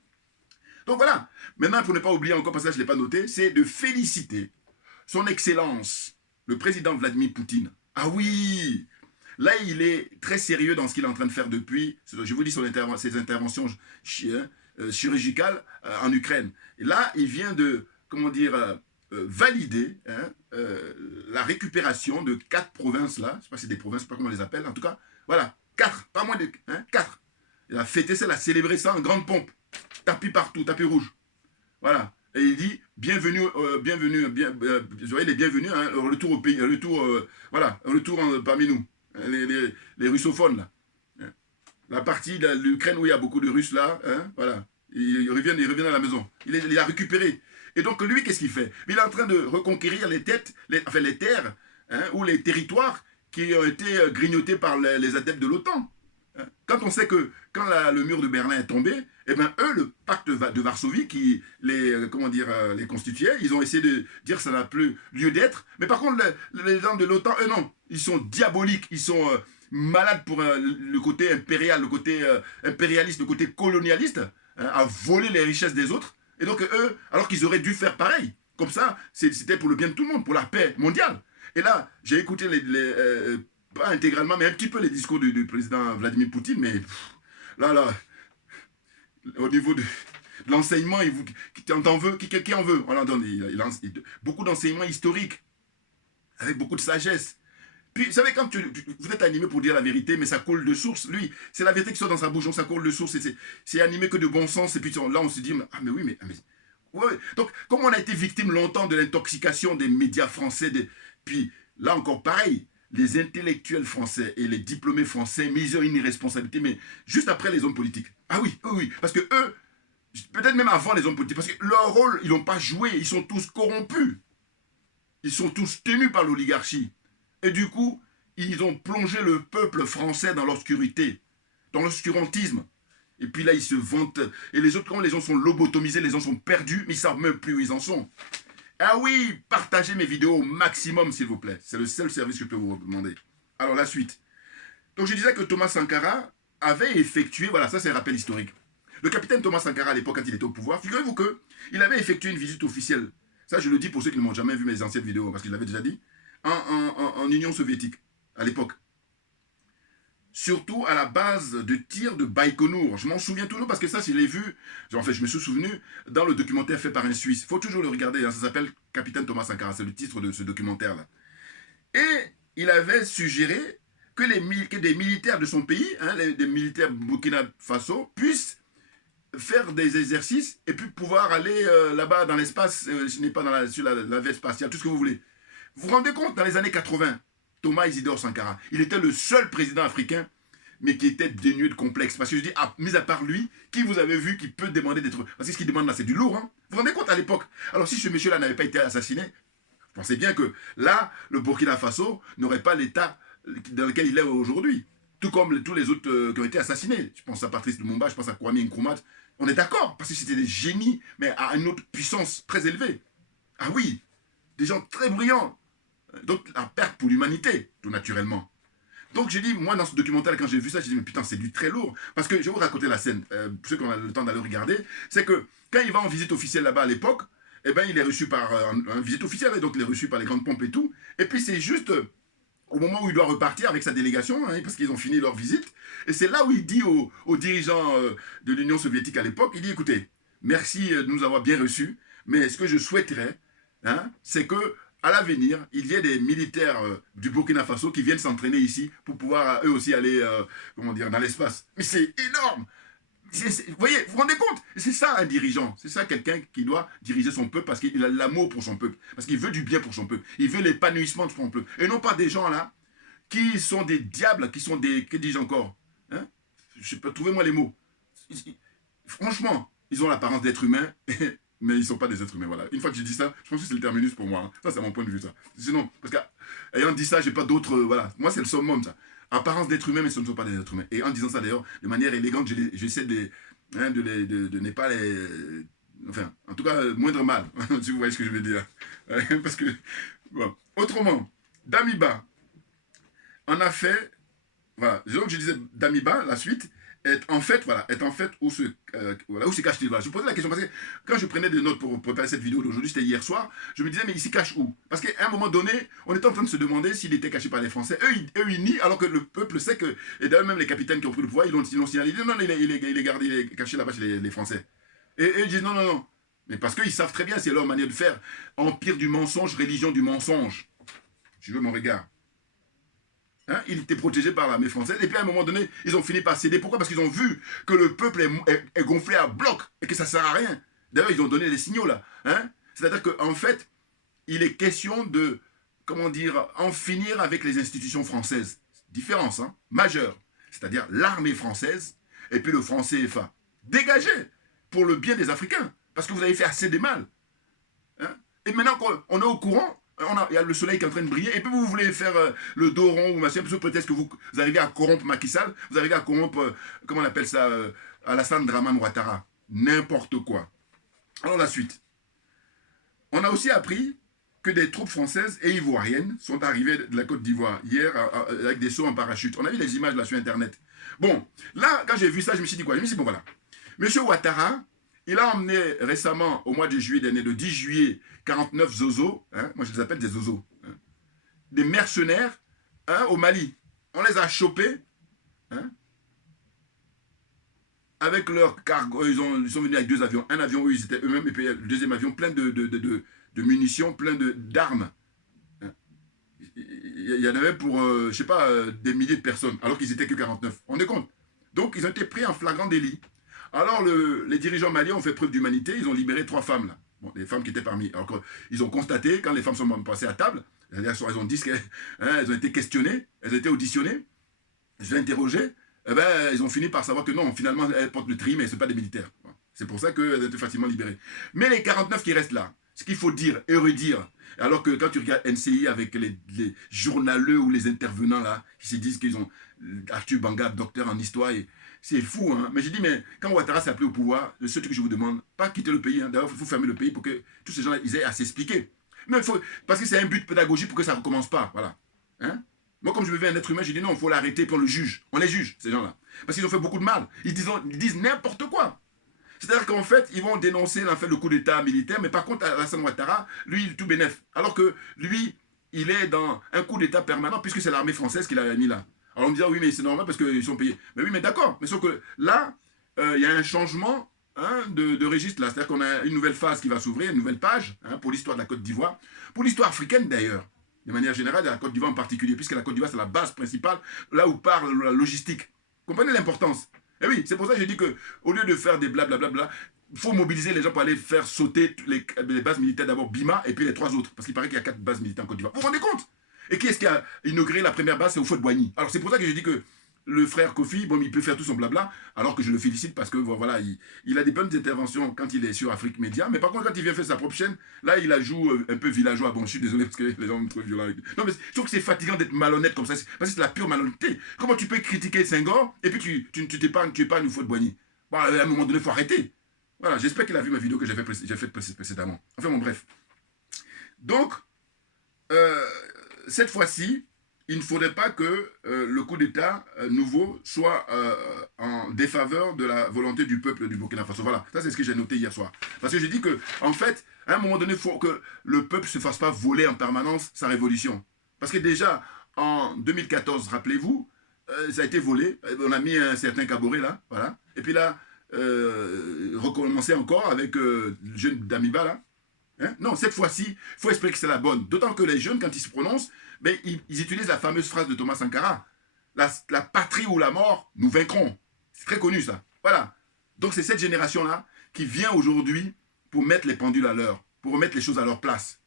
Donc voilà. Maintenant, pour ne pas oublier encore, parce que je ne l'ai pas noté, c'est de féliciter son Excellence, le président Vladimir Poutine. Ah oui! Là, il est très sérieux dans ce qu'il est en train de faire depuis, je vous dis, ses interventions chirurgicales en Ukraine. Et là, il vient de, comment dire, valider hein, la récupération de 4 provinces là. Je ne sais pas si c'est des provinces, je ne sais pas comment on les appelle. En tout cas, voilà, 4, pas moins de 4. Il a fêté ça, il a célébré ça en grande pompe. Tapis partout, tapis rouge. Voilà. Et il dit, bienvenue, vous voyez, les bienvenus, hein, retour au pays, voilà, retour parmi nous. Les russophones, là. Hein. La partie de l'Ukraine où il y a beaucoup de Russes, là, hein, voilà. Ils reviennent à la maison. Il a récupéré. Et donc, lui, qu'est-ce qu'il fait? Il est en train de reconquérir les terres, hein, ou les territoires qui ont été grignotés par les adeptes de l'OTAN. Hein. Quand on sait que, quand le mur de Berlin est tombé, eh bien, eux, le pacte de Varsovie, qui les constituait, ils ont essayé de dire que ça n'a plus lieu d'être. Mais par contre, les gens de l'OTAN, eux, non. Ils sont diaboliques, ils sont malades pour le côté impérial, le côté impérialiste, le côté colonialiste, hein, à voler les richesses des autres. Et donc, eux, alors qu'ils auraient dû faire pareil. Comme ça, c'était pour le bien de tout le monde, pour la paix mondiale. Et là, j'ai écouté, pas intégralement, mais un petit peu les discours du président Vladimir Poutine, mais là, au niveau de l'enseignement, qui en veut? Qui en veut? On en donne beaucoup d'enseignements historiques, avec beaucoup de sagesse. Puis, vous savez, quand vous êtes animé pour dire la vérité, mais ça coule de source, lui, c'est la vérité qui sort dans sa bouche, donc ça coule de source, c'est animé que de bon sens, et puis là, on se dit, ah mais oui, mais Ouais. Donc, comme on a été victime longtemps de l'intoxication des médias français, puis là encore pareil, les intellectuels français et les diplômés français, mais ils ont une irresponsabilité, mais juste après les hommes politiques. Ah oui, oui, oui, parce que eux, peut-être même avant les hommes politiques, parce que leur rôle, ils n'ont pas joué, ils sont tous corrompus. Ils sont tous tenus par l'oligarchie. Et du coup, ils ont plongé le peuple français dans l'obscurité, dans l'obscurantisme. Et puis là, ils se vantent. Et les autres, quand les gens sont lobotomisés, les gens sont perdus, mais ils ne savent même plus où ils en sont. Ah oui, partagez mes vidéos au maximum, s'il vous plaît. C'est le seul service que je peux vous demander. Alors, la suite. Donc, je disais que Thomas Sankara avait effectué, voilà, ça c'est un rappel historique. Le capitaine Thomas Sankara, à l'époque, quand il était au pouvoir, figurez-vous qu'il avait effectué une visite officielle. Ça, je le dis pour ceux qui ne m'ont jamais vu mes anciennes vidéos, parce qu'il l'avait déjà dit, en Union soviétique, à l'époque. Surtout à la base de tir de Baïkonour. Je m'en souviens toujours parce que ça, je l'ai vu, en fait, je me suis souvenu dans le documentaire fait par un Suisse. Il faut toujours le regarder, hein, ça s'appelle Capitaine Thomas Sankara, c'est le titre de ce documentaire-là. Et il avait suggéré que des militaires de son pays, hein, des militaires Burkina Faso, puissent faire des exercices et puis pouvoir aller là-bas dans l'espace, ce n'est pas sur la navette spatiale, tout ce que vous voulez. Vous vous rendez compte, dans les années 80, Thomas Isidore Sankara, il était le seul président africain, mais qui était dénué de complexe. Parce que je dis, mis à part lui, qui vous avez vu qui peut demander d'être... Parce que ce qu'il demande là, c'est du lourd. Hein. Vous vous rendez compte à l'époque? Alors si ce monsieur-là n'avait pas été assassiné, pensez bien que là, le Burkina Faso n'aurait pas l'état dans lequel il est aujourd'hui. Tout comme tous les autres qui ont été assassinés. Je pense à Patrice Lumumba, je pense à Kwame Nkrumah. On est d'accord, parce que c'était des génies, mais à une autre puissance très élevée. Ah oui, des gens très brillants. Donc la perte pour l'humanité, tout naturellement. Donc j'ai dit, moi dans ce documentaire, quand j'ai vu ça, j'ai dit, mais putain, c'est du très lourd. Parce que je vais vous raconter la scène, pour ceux qui ont le temps d'aller regarder, c'est que quand il va en visite officielle là-bas à l'époque, eh ben, il est reçu par une visite officielle, et donc il est reçu par les grandes pompes et tout. Et puis c'est juste au moment où il doit repartir avec sa délégation, hein, parce qu'ils ont fini leur visite, et c'est là où il dit aux dirigeants de l'Union soviétique à l'époque, il dit, écoutez, merci de nous avoir bien reçus, mais ce que je souhaiterais, hein, c'est que à l'avenir, il y ait des militaires du Burkina Faso qui viennent s'entraîner ici pour pouvoir eux aussi aller comment dire, dans l'espace. Mais c'est énorme. Vous voyez, vous vous rendez compte? C'est ça un dirigeant. C'est ça quelqu'un qui doit diriger son peuple parce qu'il a l'amour pour son peuple. Parce qu'il veut du bien pour son peuple. Il veut l'épanouissement de son peuple. Et non pas des gens là qui sont des diables, qui sont des... Que dis-je encore, hein? Trouvez-moi les mots. Franchement, ils ont l'apparence d'être humains, mais ils ne sont pas des êtres humains. Voilà. Une fois que j'ai dit ça, je pense que c'est le terminus pour moi. Hein. Ça, c'est mon point de vue, ça. Sinon, parce qu'ayant dit ça, j'ai pas d'autres... voilà. Moi, c'est le summum, ça. Apparence d'être humain, mais ce ne sont pas des êtres humains. Et en disant ça, d'ailleurs, de manière élégante, j'essaie de ne pas les... Enfin, en tout cas, moindre mal, si vous voyez ce que je veux dire. Parce que... Bon. Autrement, Damiba en a fait... Voilà. Donc, je disais Damiba, la suite... est en fait où se cache-t-il. Voilà. Je posais la question parce que quand je prenais des notes pour préparer cette vidéo d'aujourd'hui, c'était hier soir, je me disais mais il s'y cache où? Parce qu'à un moment donné, on était en train de se demander s'il était caché par les Français. Eux ils nient, alors que le peuple sait que, et d'ailleurs même les capitaines qui ont pris le pouvoir, ils l'ont signalé, ils disent non, il est gardé, il est caché là-bas chez les Français. Et ils disent non. Mais parce qu'ils savent très bien, c'est leur manière de faire. Empire du mensonge, religion du mensonge. Je veux mon regard. Hein, il était protégé par l'armée française. Et puis à un moment donné, ils ont fini par céder. Pourquoi? Parce qu'ils ont vu que le peuple est gonflé à bloc et que ça ne sert à rien. D'ailleurs, ils ont donné les signaux là. Hein? C'est-à-dire qu'en fait, il est question de, comment dire, en finir avec les institutions françaises. Différence, hein, majeure. C'est-à-dire l'armée française et puis le franc CFA. Dégagez pour le bien des Africains. Parce que vous avez fait assez de mal. Hein? Et maintenant qu'on est au courant, il y a le soleil qui est en train de briller, et puis vous voulez faire le dos rond ou machin, peut-être que vous arrivez à corrompre Macky Sall, vous arrivez à corrompre, comment on appelle ça, Alassane Dramane Ouattara. N'importe quoi. Alors la suite. On a aussi appris que des troupes françaises et ivoiriennes sont arrivées de la Côte d'Ivoire hier avec des sauts en parachute. On a vu les images là sur Internet. Bon, là, quand j'ai vu ça, je me suis dit quoi? Je me suis dit, bon voilà. Monsieur Ouattara, il a emmené récemment, au mois de juillet dernier, le 10 juillet, 49 zozos, hein, moi je les appelle des zozos, hein, des mercenaires hein, au Mali. On les a chopés hein, avec leur cargo. Ils sont venus avec 2 avions. Un avion où ils étaient eux-mêmes, et puis le deuxième avion plein de munitions, plein d'armes. Hein. Il y en avait pour, je sais pas, des milliers de personnes, alors qu'ils étaient que 49. On est compte. Donc ils ont été pris en flagrant délit. Alors, les dirigeants maliens ont fait preuve d'humanité, ils ont libéré 3 femmes, là. Bon, les femmes qui étaient parmi. Alors ils ont constaté, quand les femmes sont passées à table, elles ont dit qu'elles elles ont été questionnées, elles ont été auditionnées, elles ont été interrogées, eh ben, ils ont fini par savoir que non, finalement, elles portent le tri, mais ce ne sont pas des militaires. C'est pour ça qu'elles ont été facilement libérées. Mais les 49 qui restent là, ce qu'il faut dire et redire, alors que quand tu regardes NCI avec les journaleux ou les intervenants là, qui se disent qu'ils ont Arthur Banga, docteur en histoire, c'est fou, hein. Mais j'ai dit, mais quand Ouattara s'est appelé au pouvoir, le seul truc que je vous demande, pas quitter le pays, hein. D'ailleurs, il faut fermer le pays pour que tous ces gens-là, ils aient à s'expliquer. Mais parce que c'est un but pédagogique pour que ça ne recommence pas, voilà. Hein? Moi, comme je me veux un être humain, j'ai dit non, il faut l'arrêter, puis on le juge. On les juge, ces gens-là. Parce qu'ils ont fait beaucoup de mal. Ils disent n'importe quoi. C'est-à-dire qu'en fait, ils vont dénoncer en fait, le coup d'État militaire, mais par contre, Alassane Ouattara, lui, il est tout bénef. Alors que lui, il est dans un coup d'État permanent, puisque c'est l'armée française qui l'a mis là. Alors on me dit, ah oui, mais c'est normal parce qu'ils sont payés. Mais oui, mais d'accord. Mais sauf que là, il y a un changement de registre là. C'est-à-dire qu'on a une nouvelle phase qui va s'ouvrir, une nouvelle page pour l'histoire de la Côte d'Ivoire. Pour l'histoire africaine d'ailleurs, de manière générale, de la Côte d'Ivoire en particulier, puisque la Côte d'Ivoire, c'est la base principale, là où part la logistique. Comprenez l'importance? Et oui, c'est pour ça que j'ai dit qu'au lieu de faire des blablabla, il faut mobiliser les gens pour aller faire sauter les bases militaires, d'abord Bima et puis les 3 autres. Parce qu'il paraît qu'il y a 4 bases militaires en Côte d'Ivoire. Vous vous rendez compte? Et qui est-ce qui a inauguré la première base? C'est Houphouët-Boigny. Alors c'est pour ça que je dis que le frère Kofi, bon, il peut faire tout son blabla, alors que je le félicite parce que voilà, il a des bonnes interventions quand il est sur Afrique Média, mais par contre quand il vient faire sa propre chaîne, là il a joué un peu villageois. Bon, je suis désolé parce que les gens me trouvent violent avec lui. Non mais je trouve que c'est fatigant d'être malhonnête comme ça, parce que c'est la pure malhonnêteté. Comment tu peux critiquer Senghor et puis tu t'épargnes Houphouët-Boigny? Bon, à un moment donné, il faut arrêter. Voilà, j'espère qu'il a vu ma vidéo que j'ai faite précédemment. Enfin bon, bref. Donc, cette fois-ci, il ne faudrait pas que le coup d'État nouveau soit en défaveur de la volonté du peuple du Burkina Faso. Voilà, ça c'est ce que j'ai noté hier soir. Parce que j'ai dit que, en fait, à un moment donné, il faut que le peuple ne se fasse pas voler en permanence sa révolution. Parce que déjà, en 2014, rappelez-vous, ça a été volé. On a mis un certain Kaboré là, voilà. Et puis là, recommencer encore avec le jeune Damiba là. Hein? Non, cette fois-ci, il faut expliquer que c'est la bonne. D'autant que les jeunes, quand ils se prononcent, ben, ils utilisent la fameuse phrase de Thomas Sankara. La patrie ou la mort, nous vaincrons. C'est très connu ça. Voilà. Donc c'est cette génération-là qui vient aujourd'hui pour mettre les pendules à l'heure, pour remettre les choses à leur place.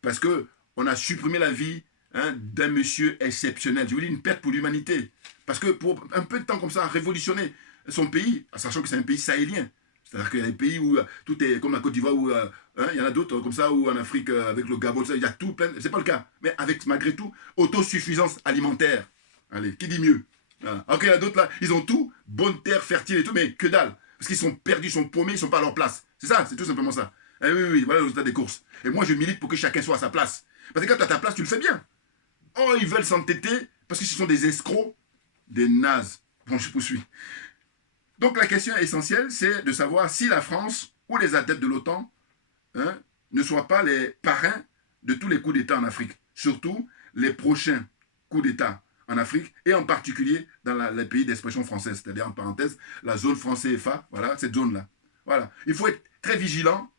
Parce qu'on a supprimé la vie d'un monsieur exceptionnel. Je vous dis une perte pour l'humanité. Parce que pour un peu de temps comme ça, révolutionner son pays, sachant que c'est un pays sahélien. C'est-à-dire qu'il y a des pays où tout est comme la Côte d'Ivoire, où il y en a d'autres comme ça, ou en Afrique avec le Gabon, il y a tout plein. C'est pas le cas. Mais avec malgré tout, autosuffisance alimentaire. Allez, qui dit mieux? Voilà. Alors qu'il y en a d'autres là, ils ont tout, bonne terre, fertile et tout, mais que dalle. Parce qu'ils sont perdus, ils sont paumés, ils sont pas à leur place. C'est ça, c'est tout simplement ça. Et oui, voilà le résultat des courses. Et moi je milite pour que chacun soit à sa place. Parce que quand tu as ta place, tu le fais bien. Oh, ils veulent s'entêter parce que ce sont des escrocs, des nazes. Bon, je poursuis. Donc la question essentielle, c'est de savoir si la France ou les adeptes de l'OTAN ne soient pas les parrains de tous les coups d'État en Afrique. Surtout les prochains coups d'État en Afrique et en particulier dans les pays d'expression française, c'est-à-dire en parenthèse la zone France-CFA, voilà, cette zone-là. Voilà. Il faut être très vigilant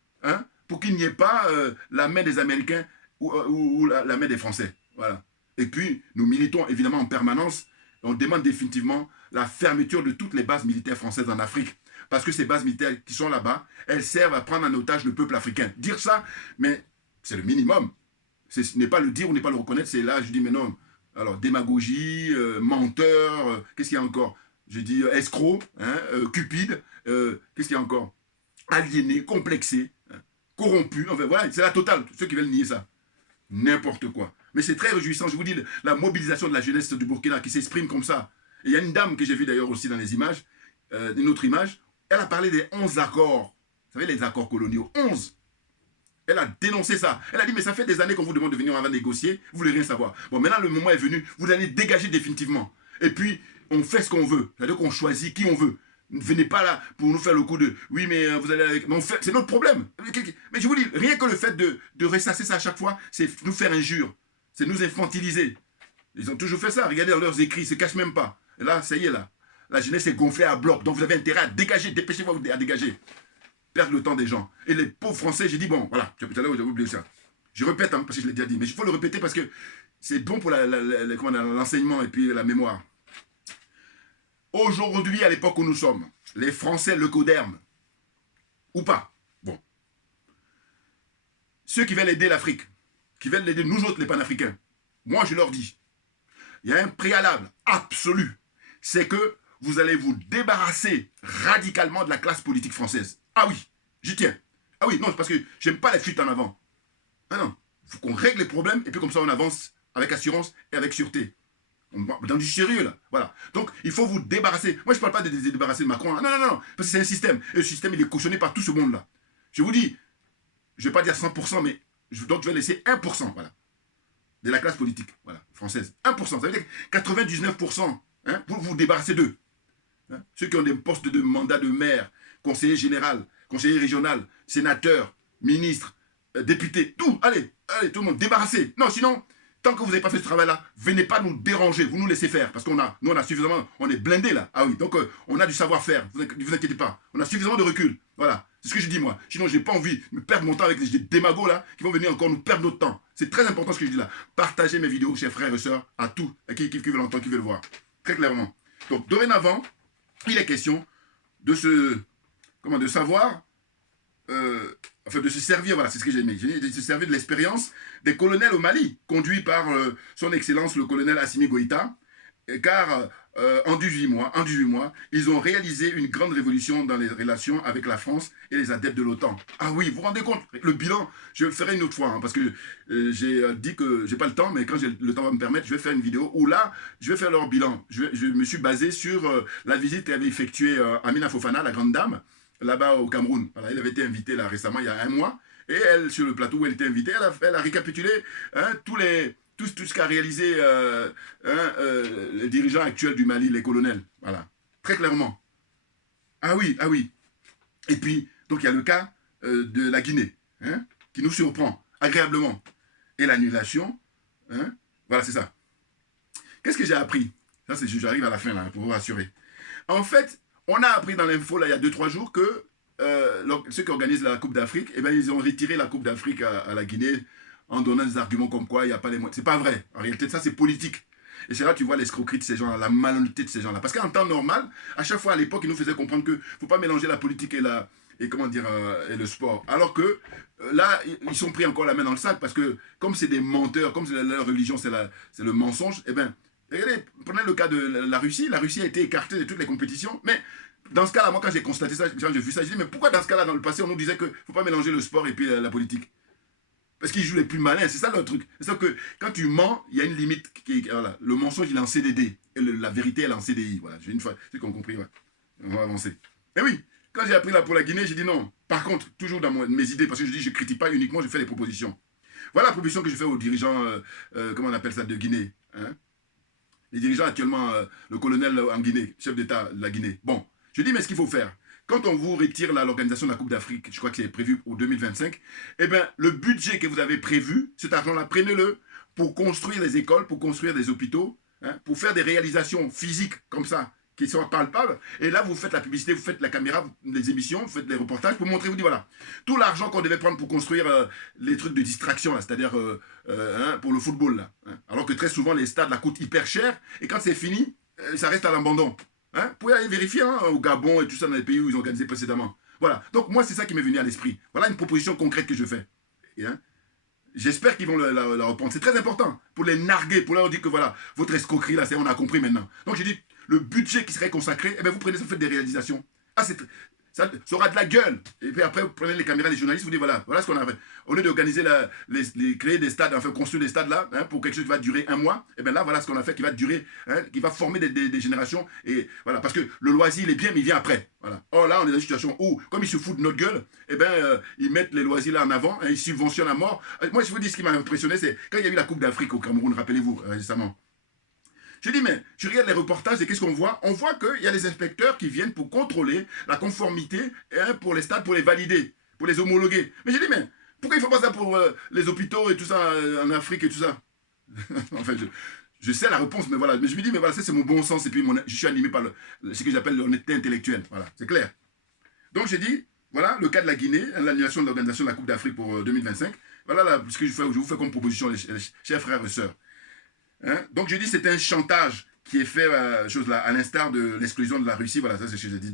pour qu'il n'y ait pas la main des Américains ou la main des Français. Voilà. Et puis, nous militons évidemment en permanence. On demande définitivement la fermeture de toutes les bases militaires françaises en Afrique. Parce que ces bases militaires qui sont là-bas, elles servent à prendre en otage le peuple africain. Dire ça, mais c'est le minimum. Ce n'est pas le dire ou n'est pas le reconnaître, c'est là, je dis, mais non. Alors, démagogie, menteur, qu'est-ce qu'il y a encore? Je dis escroc, cupide, qu'est-ce qu'il y a encore? Aliéné, complexé, corrompu, enfin voilà, c'est la totale, ceux qui veulent nier ça. N'importe quoi. Mais c'est très réjouissant, je vous dis, la mobilisation de la jeunesse du Burkina qui s'exprime comme ça. Et il y a une dame que j'ai vue d'ailleurs aussi dans les images, une autre image, elle a parlé des 11 accords. Vous savez, les accords coloniaux, 11. Elle a dénoncé ça. Elle a dit, mais ça fait des années qu'on vous demande de venir avant négocier, vous voulez rien savoir. Bon, maintenant le moment est venu, vous allez dégager définitivement. Et puis, on fait ce qu'on veut. C'est-à-dire qu'on choisit qui on veut. Ne venez pas là pour nous faire le coup de oui, mais vous allez avec. Mais c'est notre problème. Mais je vous dis, rien que le fait de ressasser ça à chaque fois, c'est nous faire injure. C'est nous infantiliser. Ils ont toujours fait ça. Regardez dans leurs écrits, ils ne se cachent même pas. Et là, ça y est, là. La jeunesse est gonflée à bloc. Donc vous avez intérêt à dégager. Dépêchez-vous à dégager. Perdre le temps des gens. Et les pauvres Français, j'ai dit, bon, voilà. Tout à l'heure, j'avais oublié ça. Je répète, parce que je l'ai déjà dit. Mais il faut le répéter parce que c'est bon pour l'enseignement et puis la mémoire. aujourd'hui, à l'époque où nous sommes, les Français le coderment, ou pas, bon, ceux qui veulent aider l'Afrique, qui veulent aider nous autres, les panafricains, moi je leur dis, il y a un préalable absolu, c'est que vous allez vous débarrasser radicalement de la classe politique française. Ah oui, j'y tiens. Ah oui, non, parce que j'aime pas la fuite en avant. Ah non, il faut qu'on règle les problèmes et puis comme ça on avance avec assurance et avec sûreté. Dans du sérieux là, voilà. Donc il faut vous débarrasser. Moi je parle pas de débarrasser de Macron. Hein. Non, non, non, parce que c'est un système. Et le système il est cautionné par tout ce monde là. Je vous dis, je vais pas dire 100%, mais donc je vais laisser 1%, voilà, de la classe politique, voilà, française. 1%, ça veut dire que 99%, hein, vous vous débarrassez d'eux. Hein. Ceux qui ont des postes de mandat de maire, conseiller général, conseiller régional, sénateur, ministre, député, tout, allez, allez, tout le monde, débarrassez. Non, sinon, tant que vous n'avez pas fait ce travail-là, venez pas nous déranger, vous nous laissez faire, parce qu'on a, nous on a suffisamment, on est blindés là. Ah oui, donc on a du savoir-faire, vous inquiétez pas, on a suffisamment de recul, voilà. C'est ce que je dis moi. Sinon, j'ai pas envie de me perdre mon temps avec des démagos là qui vont venir encore nous perdre notre temps. C'est très important ce que je dis là. Partagez mes vidéos, chers frères et sœurs, à tous, à qui veulent l'entendre, qui veulent le voir. Très clairement. Donc, dorénavant, il est question de de savoir, enfin de se servir, voilà, c'est ce que j'ai aimé, de se servir de l'expérience des colonels au Mali, conduits par son excellence le colonel Assimi Goïta, car en 18 mois, ils ont réalisé une grande révolution dans les relations avec la France et les adeptes de l'OTAN. Ah oui, vous vous rendez compte, le bilan, je le ferai une autre fois, hein, parce que j'ai dit que j'ai pas le temps, mais quand le temps va me permettre, je vais faire une vidéo où là, je vais faire leur bilan. Je me suis basé sur la visite qu'avait effectuée Amina Fofana, la grande dame, là-bas au Cameroun. Voilà, elle avait été invitée là récemment, il y a un mois, et elle, sur le plateau où elle était invitée, elle a récapitulé hein, tout ce qu'a réalisé les dirigeants actuels du Mali, les colonels. Voilà, très clairement. Ah oui, ah oui. Et puis, donc il y a le cas de la Guinée, hein, qui nous surprend agréablement. Et l'annulation, hein, voilà, c'est ça. Qu'est-ce que j'ai appris? Ça, c'est j'arrive à la fin, là, pour vous rassurer. En fait, on a appris dans l'info, là, il y a 2-3 jours, que ceux qui organisent la Coupe d'Afrique, eh ben, ils ont retiré la Coupe d'Afrique à la Guinée en donnant des arguments comme quoi il n'y a pas les moyens. C'est pas vrai. En réalité, ça, c'est politique. Et c'est là que tu vois l'escroquerie de ces gens-là, la malhonnêteté de ces gens-là. Parce qu'en temps normal, à chaque fois à l'époque, ils nous faisaient comprendre qu'il ne faut pas mélanger la politique et et le sport. Alors que là, ils sont pris encore la main dans le sac parce que comme c'est des menteurs, comme leur religion, c'est le mensonge, eh bien, regardez, prenez le cas de la Russie. La Russie a été écartée de toutes les compétitions, mais dans ce cas-là, moi, quand j'ai constaté ça, quand j'ai vu ça, j'ai dit, mais pourquoi dans ce cas-là, dans le passé, on nous disait qu'il ne faut pas mélanger le sport et puis la politique? Parce qu'ils jouent les plus malins, c'est ça le truc. C'est ça que quand tu mens, il y a une limite. Voilà. Le mensonge, il est en CDD. Et la vérité, elle est en CDI. Voilà, j'ai une fois, c'est qu'on a compris. Ouais. On va avancer. Et oui, quand j'ai appris là pour la Guinée, j'ai dit non. Par contre, toujours dans mes idées, parce que je dis, je ne critique pas uniquement, je fais des propositions. Voilà la proposition que je fais aux dirigeants, comment on appelle ça, de Guinée. Hein? Les dirigeants actuellement, le colonel en Guinée, chef d'État de la Guinée. Bon, je dis, mais ce qu'il faut faire, quand on vous retire l'organisation de la Coupe d'Afrique, je crois que c'est prévu pour 2025, eh bien, le budget que vous avez prévu, cet argent-là, prenez-le pour construire des écoles, pour construire des hôpitaux, hein, pour faire des réalisations physiques comme ça, qui sont palpables. Et là, vous faites la publicité, vous faites la caméra, les émissions, vous faites les reportages pour montrer, vous dites, voilà, tout l'argent qu'on devait prendre pour construire les trucs de distraction, c'est-à-dire hein, pour le football, là, hein, alors que très souvent, les stades la coûtent hyper cher, et quand c'est fini, ça reste à l'abandon. Hein? Vous pouvez aller vérifier hein, au Gabon et tout ça dans les pays où ils ont organisé précédemment. Voilà. Donc moi, c'est ça qui m'est venu à l'esprit. Voilà une proposition concrète que je fais. Et, hein, j'espère qu'ils vont la reprendre. C'est très important pour les narguer, pour leur dire que voilà, votre escroquerie là, on a compris maintenant. Donc j'ai dit, le budget qui serait consacré, eh bien, vous prenez ça, vous faites des réalisations. Ah, ça aura de la gueule. Et puis après, vous prenez les caméras, les journalistes, vous dites voilà ce qu'on a fait. Au lieu d'organiser, créer des stades, enfin construire des stades là, hein, pour quelque chose qui va durer 1 mois, et bien là, voilà ce qu'on a fait qui va durer, hein, qui va former des générations. Et voilà, parce que le loisir, il est bien, mais il vient après. Voilà. Or là, on est dans une situation où, comme ils se foutent de notre gueule, eh ben, ils mettent les loisirs là en avant, hein, ils subventionnent à mort. Moi, je vous dis ce qui m'a impressionné, c'est quand il y a eu la Coupe d'Afrique au Cameroun, rappelez-vous, récemment. Je dis, mais je regarde les reportages et qu'est-ce qu'on voit? On voit qu'il y a des inspecteurs qui viennent pour contrôler la conformité hein, pour les stades, pour les valider, pour les homologuer. Mais je dis, mais pourquoi il ne faut pas ça pour les hôpitaux et tout ça en Afrique et tout ça? Enfin, je sais la réponse, mais voilà. Mais je me dis, mais voilà, ça c'est mon bon sens et puis je suis animé par ce que j'appelle l'honnêteté intellectuelle. Voilà, c'est clair. Donc j'ai dit, voilà, le cas de la Guinée, l'annulation de l'organisation de la Coupe d'Afrique pour 2025. Voilà là, ce que je vous fais comme proposition, les chers frères et sœurs. Hein? Donc je dis c'est un chantage qui est fait, chose là, à l'instar de l'exclusion de la Russie, voilà, ça c'est ce que j'ai dit,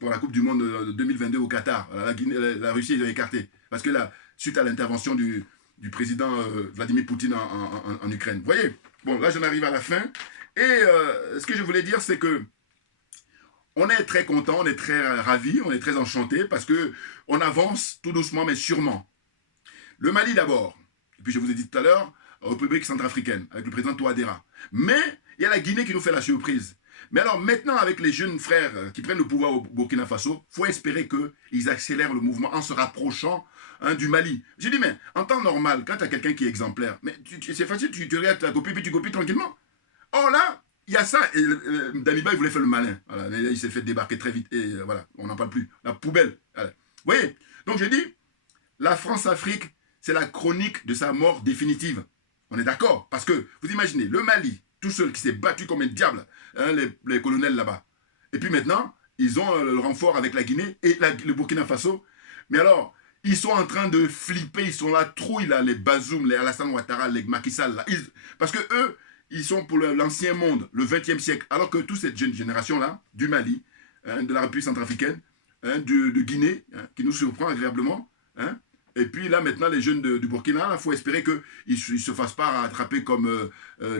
pour la Coupe du Monde de 2022 au Qatar. Voilà, la Russie est écartée. Parce que là, suite à l'intervention du président Vladimir Poutine en Ukraine. Vous voyez, bon, là j'en arrive à la fin. Et ce que je voulais dire, c'est que on est très content, on est très ravis, on est très enchantés parce que on avance tout doucement mais sûrement. Le Mali d'abord, et puis je vous ai dit tout à l'heure, République centrafricaine, avec le président Touadéra. Mais il y a la Guinée qui nous fait la surprise. Mais alors maintenant, avec les jeunes frères qui prennent le pouvoir au Burkina Faso, il faut espérer qu'ils accélèrent le mouvement en se rapprochant du Mali. J'ai dit, mais en temps normal, quand tu as quelqu'un qui est exemplaire, mais c'est facile, tu regardes ta copie, puis tu copies tranquillement. Or là, il y a ça, et Damiba, il voulait faire le malin. Voilà, il s'est fait débarquer très vite, et voilà, on n'en parle plus. La poubelle. Voilà. Vous voyez? Donc j'ai dit, la France-Afrique, c'est la chronique de sa mort définitive. On est d'accord? Parce que, vous imaginez, le Mali, tout seul, qui s'est battu comme un diable, hein, les colonels là-bas. Et puis maintenant, ils ont le renfort avec la Guinée et le Burkina Faso. Mais alors, ils sont en train de flipper, ils sont là, trouille là, les Bazoum, les Alassane Ouattara, les Macky Sall, là. Parce que eux, ils sont pour l'ancien monde, le 20e siècle. Alors que toute cette jeune génération-là, du Mali, hein, de la République centrafricaine, hein, de Guinée, hein, qui nous surprend agréablement, hein. Et puis là, maintenant, les jeunes du Burkina, il faut espérer qu'ils ne se fassent pas rattraper comme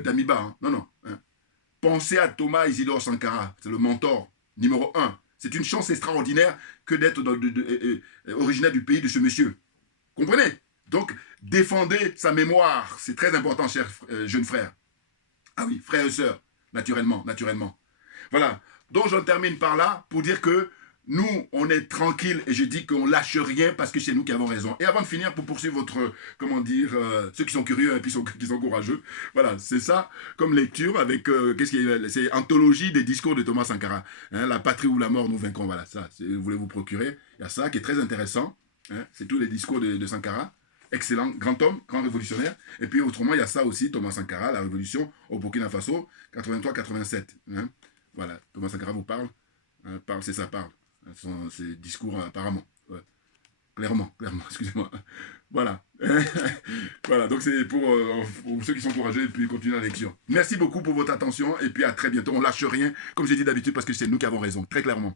Damiba. Hein. Non, non. Hein. Pensez à Thomas Isidore Sankara, c'est le mentor numéro 1. C'est une chance extraordinaire que d'être originaire du pays de ce monsieur. Comprenez? Donc, défendez sa mémoire. C'est très important, chers jeunes frères. Ah oui, frères et sœurs, naturellement, naturellement. Voilà. Donc, j'en termine par là pour dire que nous, on est tranquille et je dis qu'on lâche rien parce que c'est nous qui avons raison. Et avant de finir, pour poursuivre votre, comment dire, ceux qui sont curieux et puis qui sont courageux, voilà, c'est ça comme lecture avec, c'est Anthologie des discours de Thomas Sankara. Hein, la patrie ou la mort, nous vaincrons, voilà, ça, vous voulez vous procurer. Il y a ça qui est très intéressant, hein, c'est tous les discours de Sankara. Excellent, grand homme, grand révolutionnaire. Et puis autrement, il y a ça aussi, Thomas Sankara, la révolution au Burkina Faso, 83-87. Hein. Voilà, Thomas Sankara vous parle, hein, c'est ça, parle. Ces discours apparemment. Ouais. Clairement, excusez-moi. Voilà. Voilà, donc c'est pour ceux qui sont courageux et puis continuer la lecture. Merci beaucoup pour votre attention et puis à très bientôt. On lâche rien, comme j'ai dit d'habitude, parce que c'est nous qui avons raison, très clairement.